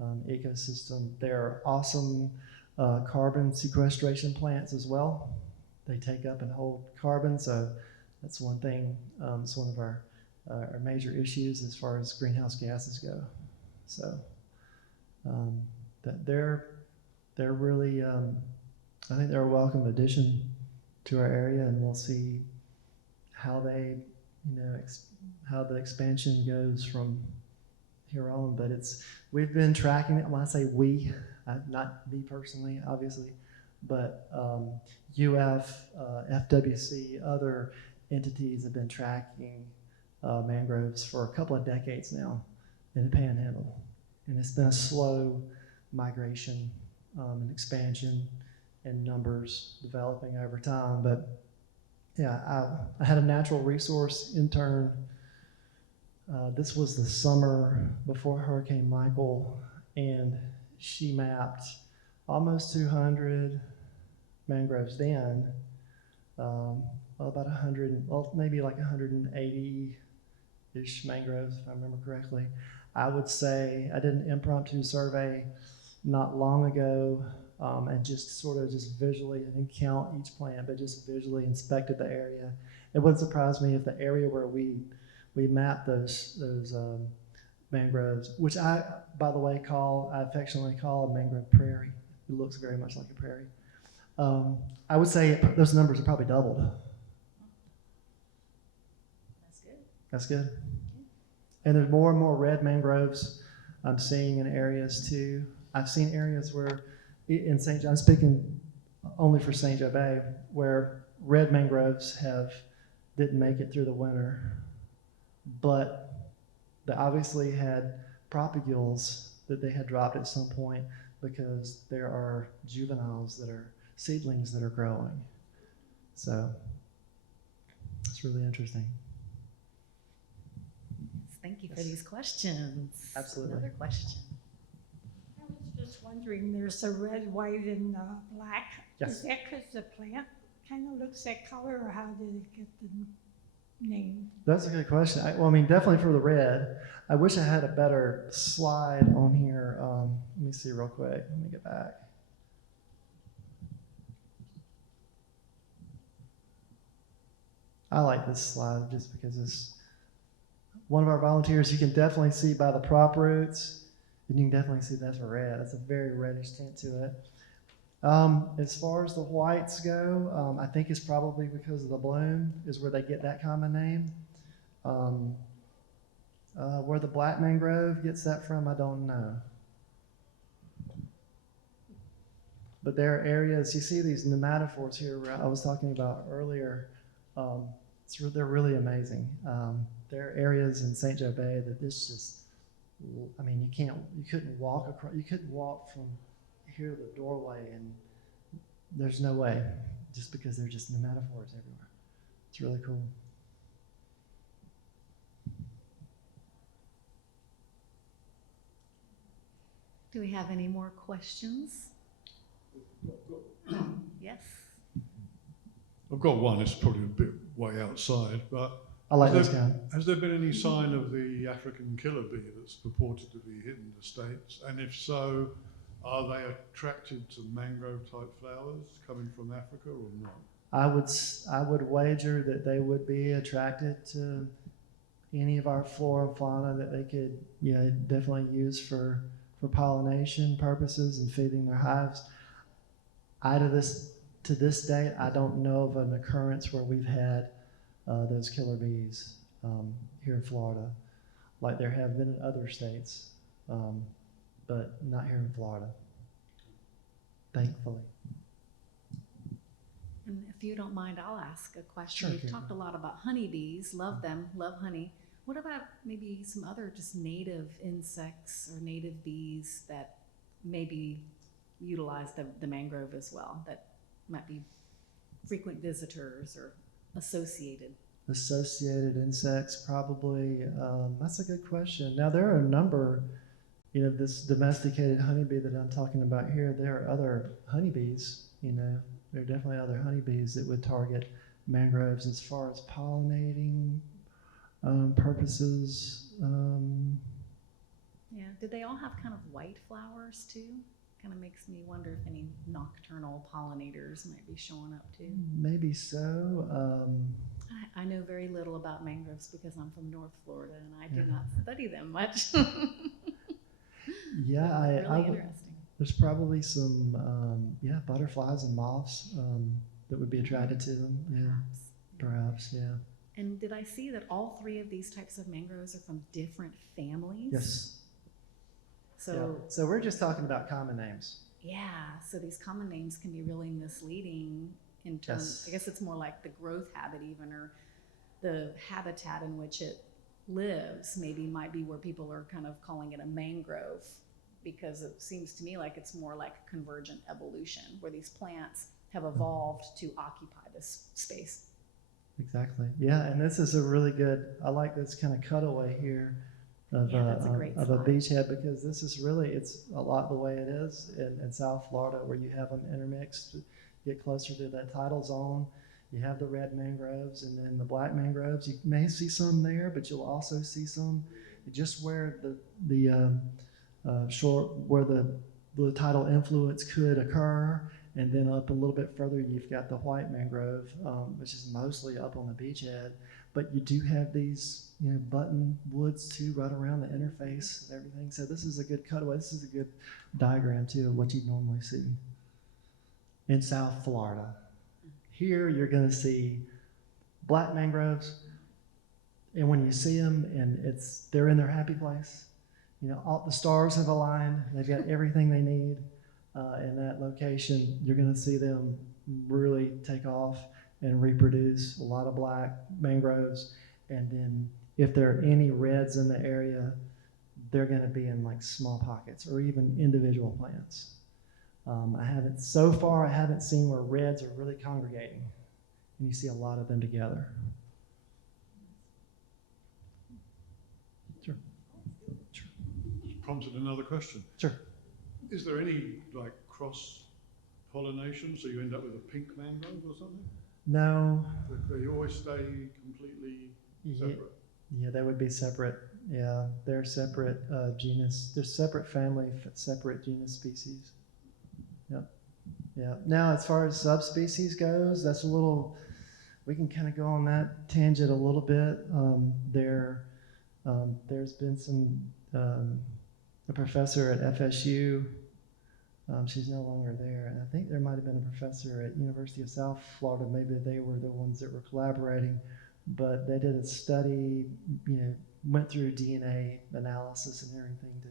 ecosystem. They're awesome carbon sequestration plants as well. They take up and hold carbon, so that's one thing. It's one of our major issues as far as greenhouse gases go. So they're really, I think they're a welcome addition to our area, and we'll see how they, how the expansion goes from here on. But we've been tracking it. When I say we, not me personally, obviously, but UF, FWC, other entities have been tracking mangroves for a couple of decades now in the Panhandle, and it's been a slow migration and expansion and numbers developing over time. But yeah, I had a natural resource intern. This was the summer before Hurricane Michael, and she mapped almost 200 mangroves then, about 100, maybe like 180-ish mangroves, if I remember correctly. I would say I did an impromptu survey not long ago, and just visually, I didn't count each plant, but just visually inspected the area. It wouldn't surprise me if the area where we mapped those mangroves, which I, by the way, I affectionately call a mangrove prairie. It looks very much like a prairie. I would say those numbers are probably doubled. That's good. That's good. And there's more and more red mangroves I'm seeing in areas too. I've seen areas where, in St. John, speaking only for St. Joe Bay, where red mangroves didn't make it through the winter, but they obviously had propagules that they had dropped at some point because there are juveniles that are seedlings that are growing. So it's really interesting. Thank you for these questions. Absolutely. Another question. I was just wondering, there's a red, white, and black. Yes. Is that because the plant kind of looks that color, or how did it get the name? That's a good question. Well, I mean, definitely for the red. I wish I had a better slide on here. Let me see real quick. Let me get back. I like this slide just because it's one of our volunteers. You can definitely see by the prop roots, and you can definitely see that's a red. That's a very reddish tint to it. As far as the whites go, I think it's probably because of the bloom is where they get that common name. Where the black mangrove gets that from, I don't know. But there are areas, you see these nematophores here I was talking about earlier. They're really amazing. There are areas in St. Joe Bay that this just, I mean, you couldn't walk across, you couldn't walk from here to the doorway, and there's no way, just because they're just nematophores everywhere. It's really cool. Do we have any more questions? Yes. I've got one, it's probably a bit way outside, but I like this guy. has there been any sign of the African killer bee that's purported to be hitting the States? And if so, are they attracted to mangrove type flowers coming from Africa or not? I would wager that they would be attracted to any of our flora and fauna that they could, definitely use for pollination purposes and feeding their hives. To this date, I don't know of an occurrence where we've had those killer bees here in Florida, like there have been in other states, but not here in Florida, thankfully. And if you don't mind, I'll ask a question. Sure, We've Karen. talked a lot about honeybees, love them, love honey. What about maybe some other just native insects or native bees that maybe utilize the mangrove as well, that might be frequent visitors or associated? Associated insects, probably. That's a good question. Now, there are a number, this domesticated honeybee that I'm talking about here, there are other honeybees, there are definitely other honeybees that would target mangroves as far as pollinating purposes. Yeah. Do they all have kind of white flowers too? Kind of makes me wonder if any nocturnal pollinators might be showing up too. Maybe so. I know very little about mangroves because I'm from North Florida and I did not study them much. Yeah, Really interesting. There's probably some, butterflies and moths that would be attracted to them. Perhaps, yeah. And did I see that all three of these types of mangroves are from different families? Yes. So, So we're just talking about common names. so these common names can be really misleading in terms, Yes. I guess it's more like the growth habit even, or the habitat in which it lives maybe might be where people are kind of calling it a mangrove, because it seems to me like it's more like convergent evolution, where these plants have evolved to occupy this space. Exactly. Yeah, and this is a really good, I like this kind of cutaway here of, Yeah, that's a great of a slide. beachhead, because this is really, it's a lot the way it is in South Florida, where you have them intermixed, get closer to that tidal zone. You have the red mangroves and then the black mangroves. You may see some there, but you'll also see some just where the shore, where the tidal influence could occur. And then up a little bit further, you've got the white mangrove, which is mostly up on the beachhead. But you do have these, button woods too, right around the interface and everything. So this is a good cutaway. This is a good diagram too of what you normally see in South Florida. Here you're going to see black mangroves, and when you see them and they're in their happy place, all the stars have aligned. They've got everything they need in that location. You're going to see them really take off and reproduce a lot of black mangroves. And then if there are any reds in the area, they're going to be in like small pockets or even individual plants. So far I haven't seen where reds are really congregating, and you see a lot of them together. Sure. Prompted another question. Sure. Is there any like cross pollination, so you end up with a pink mangrove or something? No. They always stay completely separate. Yeah, they would be separate. Yeah, they're separate genus. They're separate family, separate genus species. Yep. Yeah. Now, as far as subspecies goes, that's a little. We can kind of go on that tangent a little bit. There's been a professor at FSU. She's no longer there, and I think there might have been a professor at University of South Florida. Maybe they were the ones that were collaborating, but they did a study. Went through DNA analysis and everything to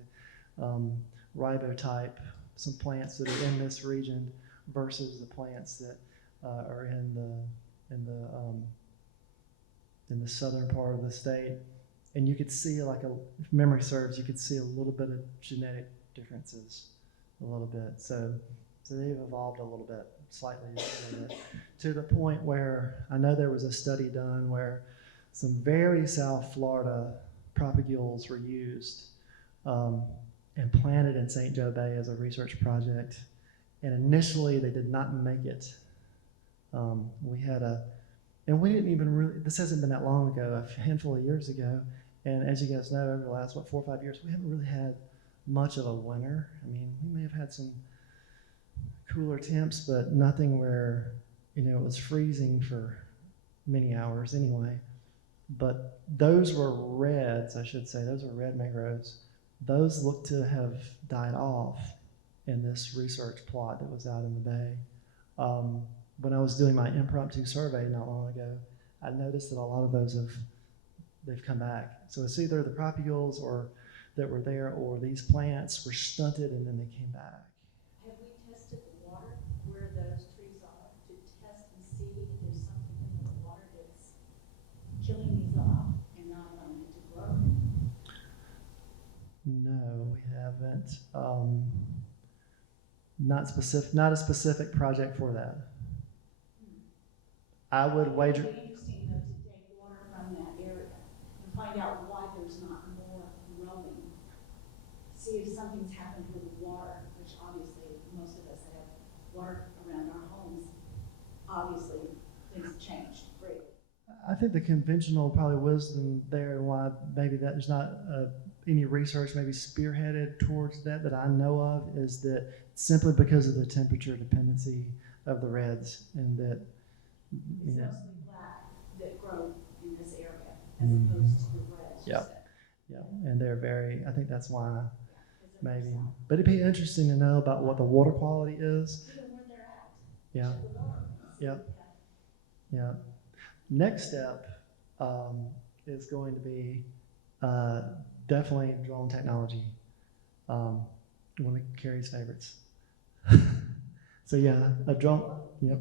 ribotype some plants that are in this region versus the plants that are in the southern part of the state. And you could see, if memory serves, you could see a little bit of genetic differences, a little bit. So they've evolved a little bit, slightly a little bit, to the point where I know there was a study done where some very South Florida propagules were used and planted in St. Joe Bay as a research project. And initially they did not make it. And we didn't even really, this hasn't been that long ago, a handful of years ago. And as you guys know, over the last, 4 or 5 years, we haven't really had much of a winter. I mean, we may have had some cooler temps, but nothing where, it was freezing for many hours anyway. But those were reds, I should say. Those are red mangroves. Those look to have died off in this research plot that was out in the bay. When I was doing my impromptu survey not long ago, I noticed that a lot of those they've come back. So it's either the propagules that were there, or these plants were stunted and then they came back. Have we tested the water where those trees are to test and see if there's something in the water that's killing these off and not allowing it to grow? No, we haven't. Not a specific project for that. I would wager. It would be interesting though to take water from that area and find out why there's not more growing. See if something's happened with the water, which obviously most of us that have water around our homes, obviously things have changed greatly. I think the conventional probably wisdom there and why maybe that there's not any research maybe spearheaded towards that I know of is that simply because of the temperature dependency of the reds, and that It's mostly black that grow in this area as opposed to the reds. you Yep. said. yeah, and they're very. I think that's why Yeah, 'cause they're maybe. south. But it'd be interesting to know about what the water quality is. Even where they're at. Yeah. Check the water. See Yep. what they got. Yeah. Next step is going to be definitely drone technology. One of Carrie's favorites. So yeah, a drone. Yep.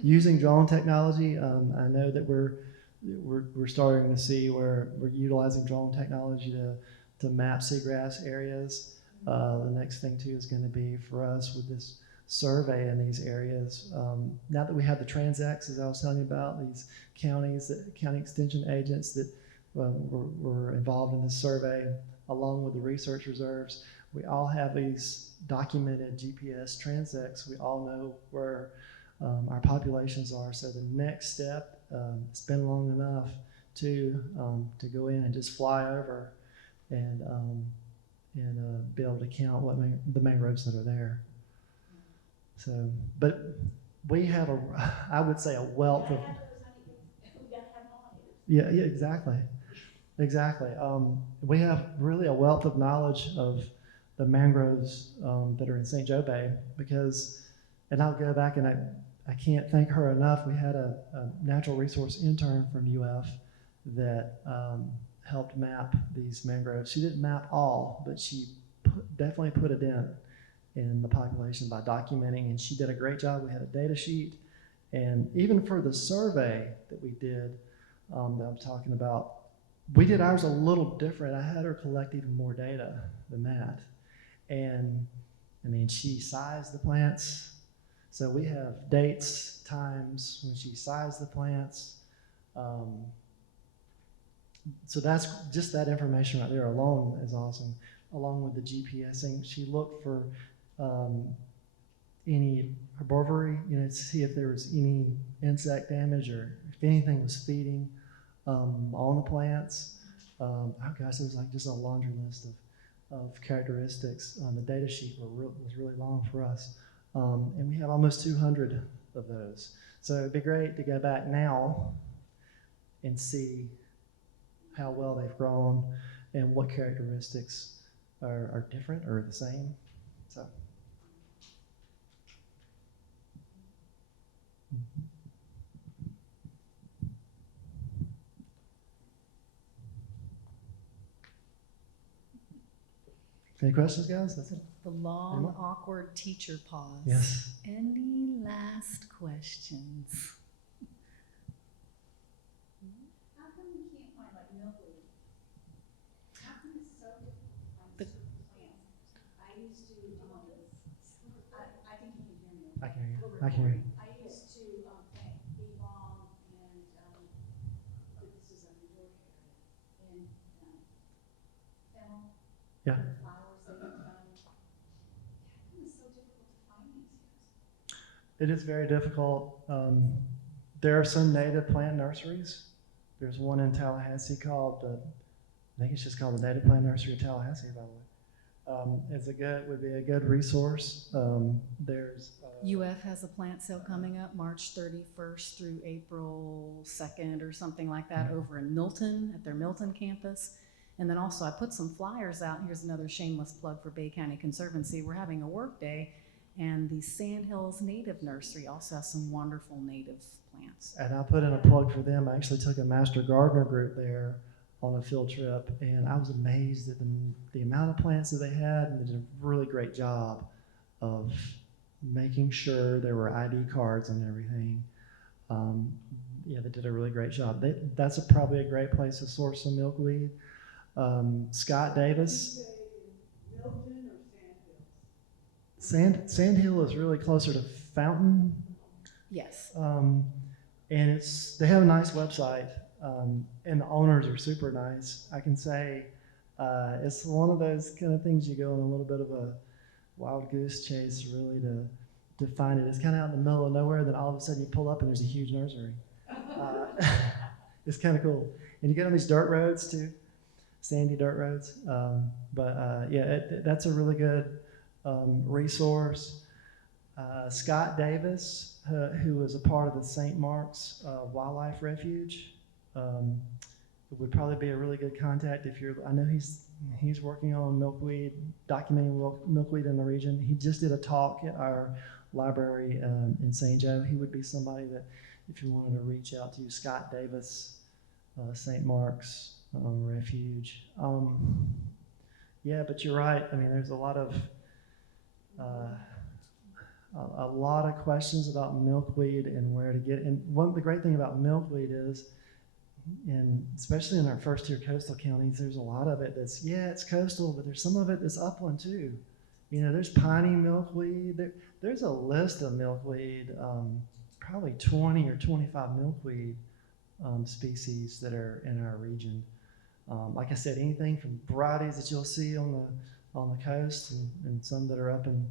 Using drone technology, I know that we're starting to see where we're utilizing drone technology to map seagrass areas. The next thing too is going to be for us with this survey in these areas. Now that we have the transects, as I was telling you about, these counties, county extension agents that were involved in this survey, along with the research reserves, we all have these documented GPS transects. We all know where our populations are. So the next step, it's been long enough to go in and just fly over and be able to count the mangroves that are there. So, but we have I would say a wealth of. Yeah, exactly. We have really a wealth of knowledge of the mangroves that are in St. Joe Bay and I'll go back and I can't thank her enough. We had a natural resource intern from UF that helped map these mangroves. She didn't map all, but she definitely put a dent in the population by documenting, and she did a great job. We had a data sheet, and even for the survey that we did, that I'm talking about, we did ours a little different. I had her collect even more data than that. And I mean, she sized the plants. So we have dates, times when she sized the plants. So that's just that information right there alone is awesome. Along with the GPSing, she looked for any herbivory, to see if there was any insect damage or if anything was feeding on the plants. Oh gosh, it was like just a laundry list of characteristics. The data sheet was really long for us. And we have almost 200 of those. So it'd be great to go back now and see how well they've grown and what characteristics are different or the same. So. Any questions, guys? That's it. The long, awkward teacher pause. Yes. Any last questions? How come you can't find like milkweed? How come it's so difficult to find certain plants? I used to, I think you can hear me. I can hear you. I can hear you. I used to plant bee balm and, but this is up in Georgia area, and fennel. Yeah. Flowers that you found. How come it's so difficult to find these years? It is very difficult. There are some native plant nurseries. There's one in Tallahassee called, I think it's just called the Native Plant Nursery of Tallahassee, by the way. Would be a good resource. There's UF has a plant sale coming up March 31st through April 2nd or something like that over in Milton at their Milton campus. And then also I put some flyers out. Here's another shameless plug for Bay County Conservancy. We're having a work day, and the Sand Hills Native Nursery also has some wonderful native plants. And I put in a plug for them. I actually took a master gardener group there on a field trip, and I was amazed at the amount of plants that they had, and they did a really great job of making sure there were ID cards and everything. Yeah, they did a really great job. That's probably a great place to source some milkweed. Scott Davis. Milton or Sand Hills? Sand Hill is really closer to Fountain. Yes. And they have a nice website, and the owners are super nice. I can say it's one of those kind of things you go on a little bit of a wild goose chase really to find it. It's kind of out in the middle of nowhere, then all of a sudden you pull up and there's a huge nursery. It's kind of cool. And you get on these dirt roads too, sandy dirt roads. Yeah, that's a really good resource. Scott Davis, who was a part of the St. Mark's Wildlife Refuge, would probably be a really good contact if you're. I know he's working on milkweed, documenting milkweed in the region. He just did a talk at our library in St. Joe. He would be somebody that, if you wanted to reach out to, Scott Davis, St. Mark's Refuge. Yeah, but you're right. I mean, there's a lot of questions about milkweed and where to get. And the great thing about milkweed is, and especially in our first-tier coastal counties, there's a lot of it that's, it's coastal, but there's some of it that's upland too. There's piney milkweed. There's a list of milkweed, probably 20 or 25 milkweed species that are in our region. Like I said, anything from varieties that you'll see on the coast, and some that are up in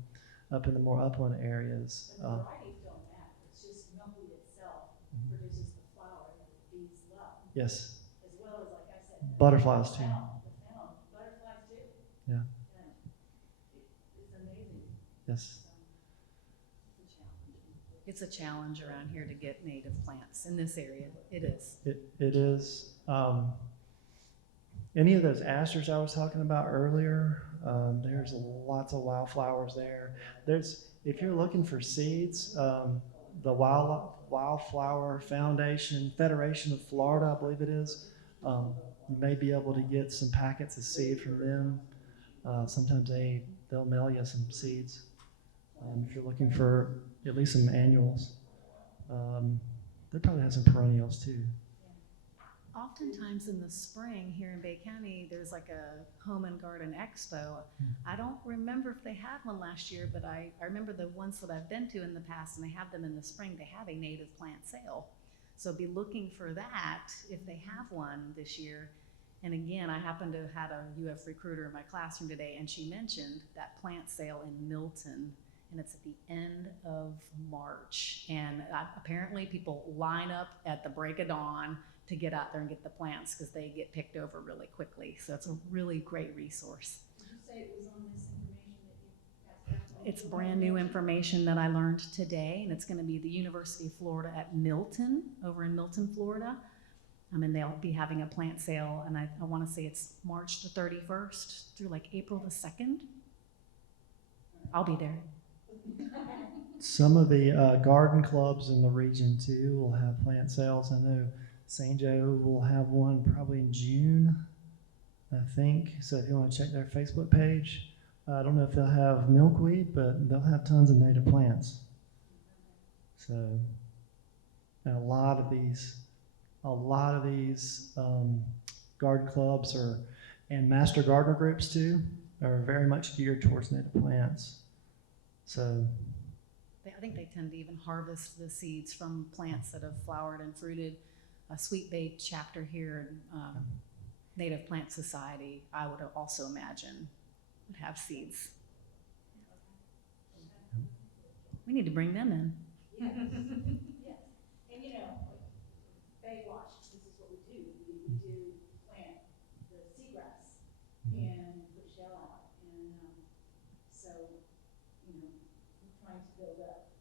the more upland areas. The varieties don't matter. It's just milkweed itself produces the flower that the bees love. Yes. As well as, like I said, Butterflies too. The fennel, butterflies too. Yeah. It's amazing. Yes. It's a challenge around here to get native plants in this area. It is. It is. Any of those asters I was talking about earlier, there's lots of wildflowers there. If you're looking for seeds, the Wildflower Federation of Florida, I believe it is, You may be able to get some packets of seed from them. Sometimes they'll mail you some seeds if you're looking for at least some annuals. They probably have some perennials too. Oftentimes in the spring here in Bay County, there's like a home and garden expo. I don't remember if they had one last year, but I remember the ones that I've been to in the past, and they have them in the spring. They have a native plant sale. So be looking for that if they have one this year. And again, I happened to have had a UF recruiter in my classroom today, and she mentioned that plant sale in Milton, and it's at the end of March. And apparently people line up at the break of dawn to get out there and get the plants because they get picked over really quickly. So it's a really great resource. Did you say it was on this information that you passed out? It's brand new information that I learned today, and it's going to be the University of Florida at Milton, over in Milton, Florida. And they'll be having a plant sale, and I want to say it's March the 31st through like April the 2nd. I'll be there. Some of the garden clubs in the region too will have plant sales. I know St. Joe will have one probably in June, I think. So if you want to check their Facebook page, I don't know if they'll have milkweed, but they'll have tons of native plants. So and a lot of these garden clubs and master gardener groups too are very much geared towards native plants. So I think they tend to even harvest the seeds from plants that have flowered and fruited. A Sweet Bay chapter here in Native Plant Society, I would also imagine, would have seeds. We need to bring them in. Yes, yes. And you know, like Baywatch, this is what we do. We do plant the seagrass and put shell out. And so, you know, we're trying to build up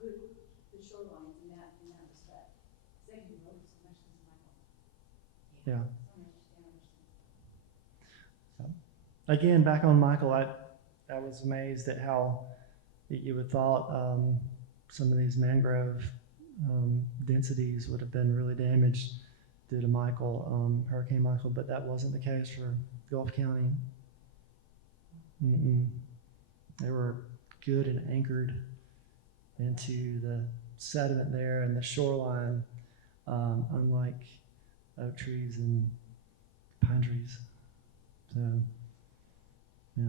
the shorelines in that respect. They can grow so much as Michael. yeah. So much damage. Again, back on Michael, I was amazed at how you would thought some of these mangrove densities would have been really damaged due to Hurricane Michael, but that wasn't the case for Gulf County. They were good and anchored into the sediment there and the shoreline, unlike oak trees and pine trees. So, yeah.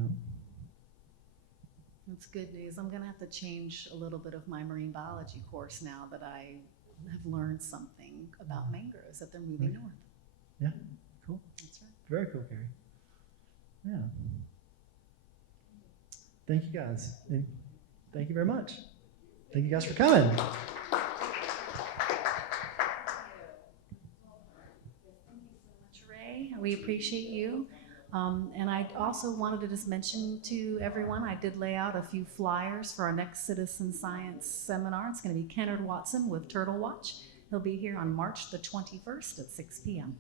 That's good news. I'm going to have to change a little bit of my marine biology course now that I have learned something about mangroves, that they're moving north. Yeah, cool. That's right. Very cool, Gary. Yeah. Thank you guys. And thank you very much. Thank you guys for coming. Thank you so much, Ray. We appreciate you. And I also wanted to just mention to everyone, I did lay out a few flyers for our next citizen science seminar. It's going to be Kennard Watson with Turtle Watch. He'll be here on March the 21st at 6 p.m.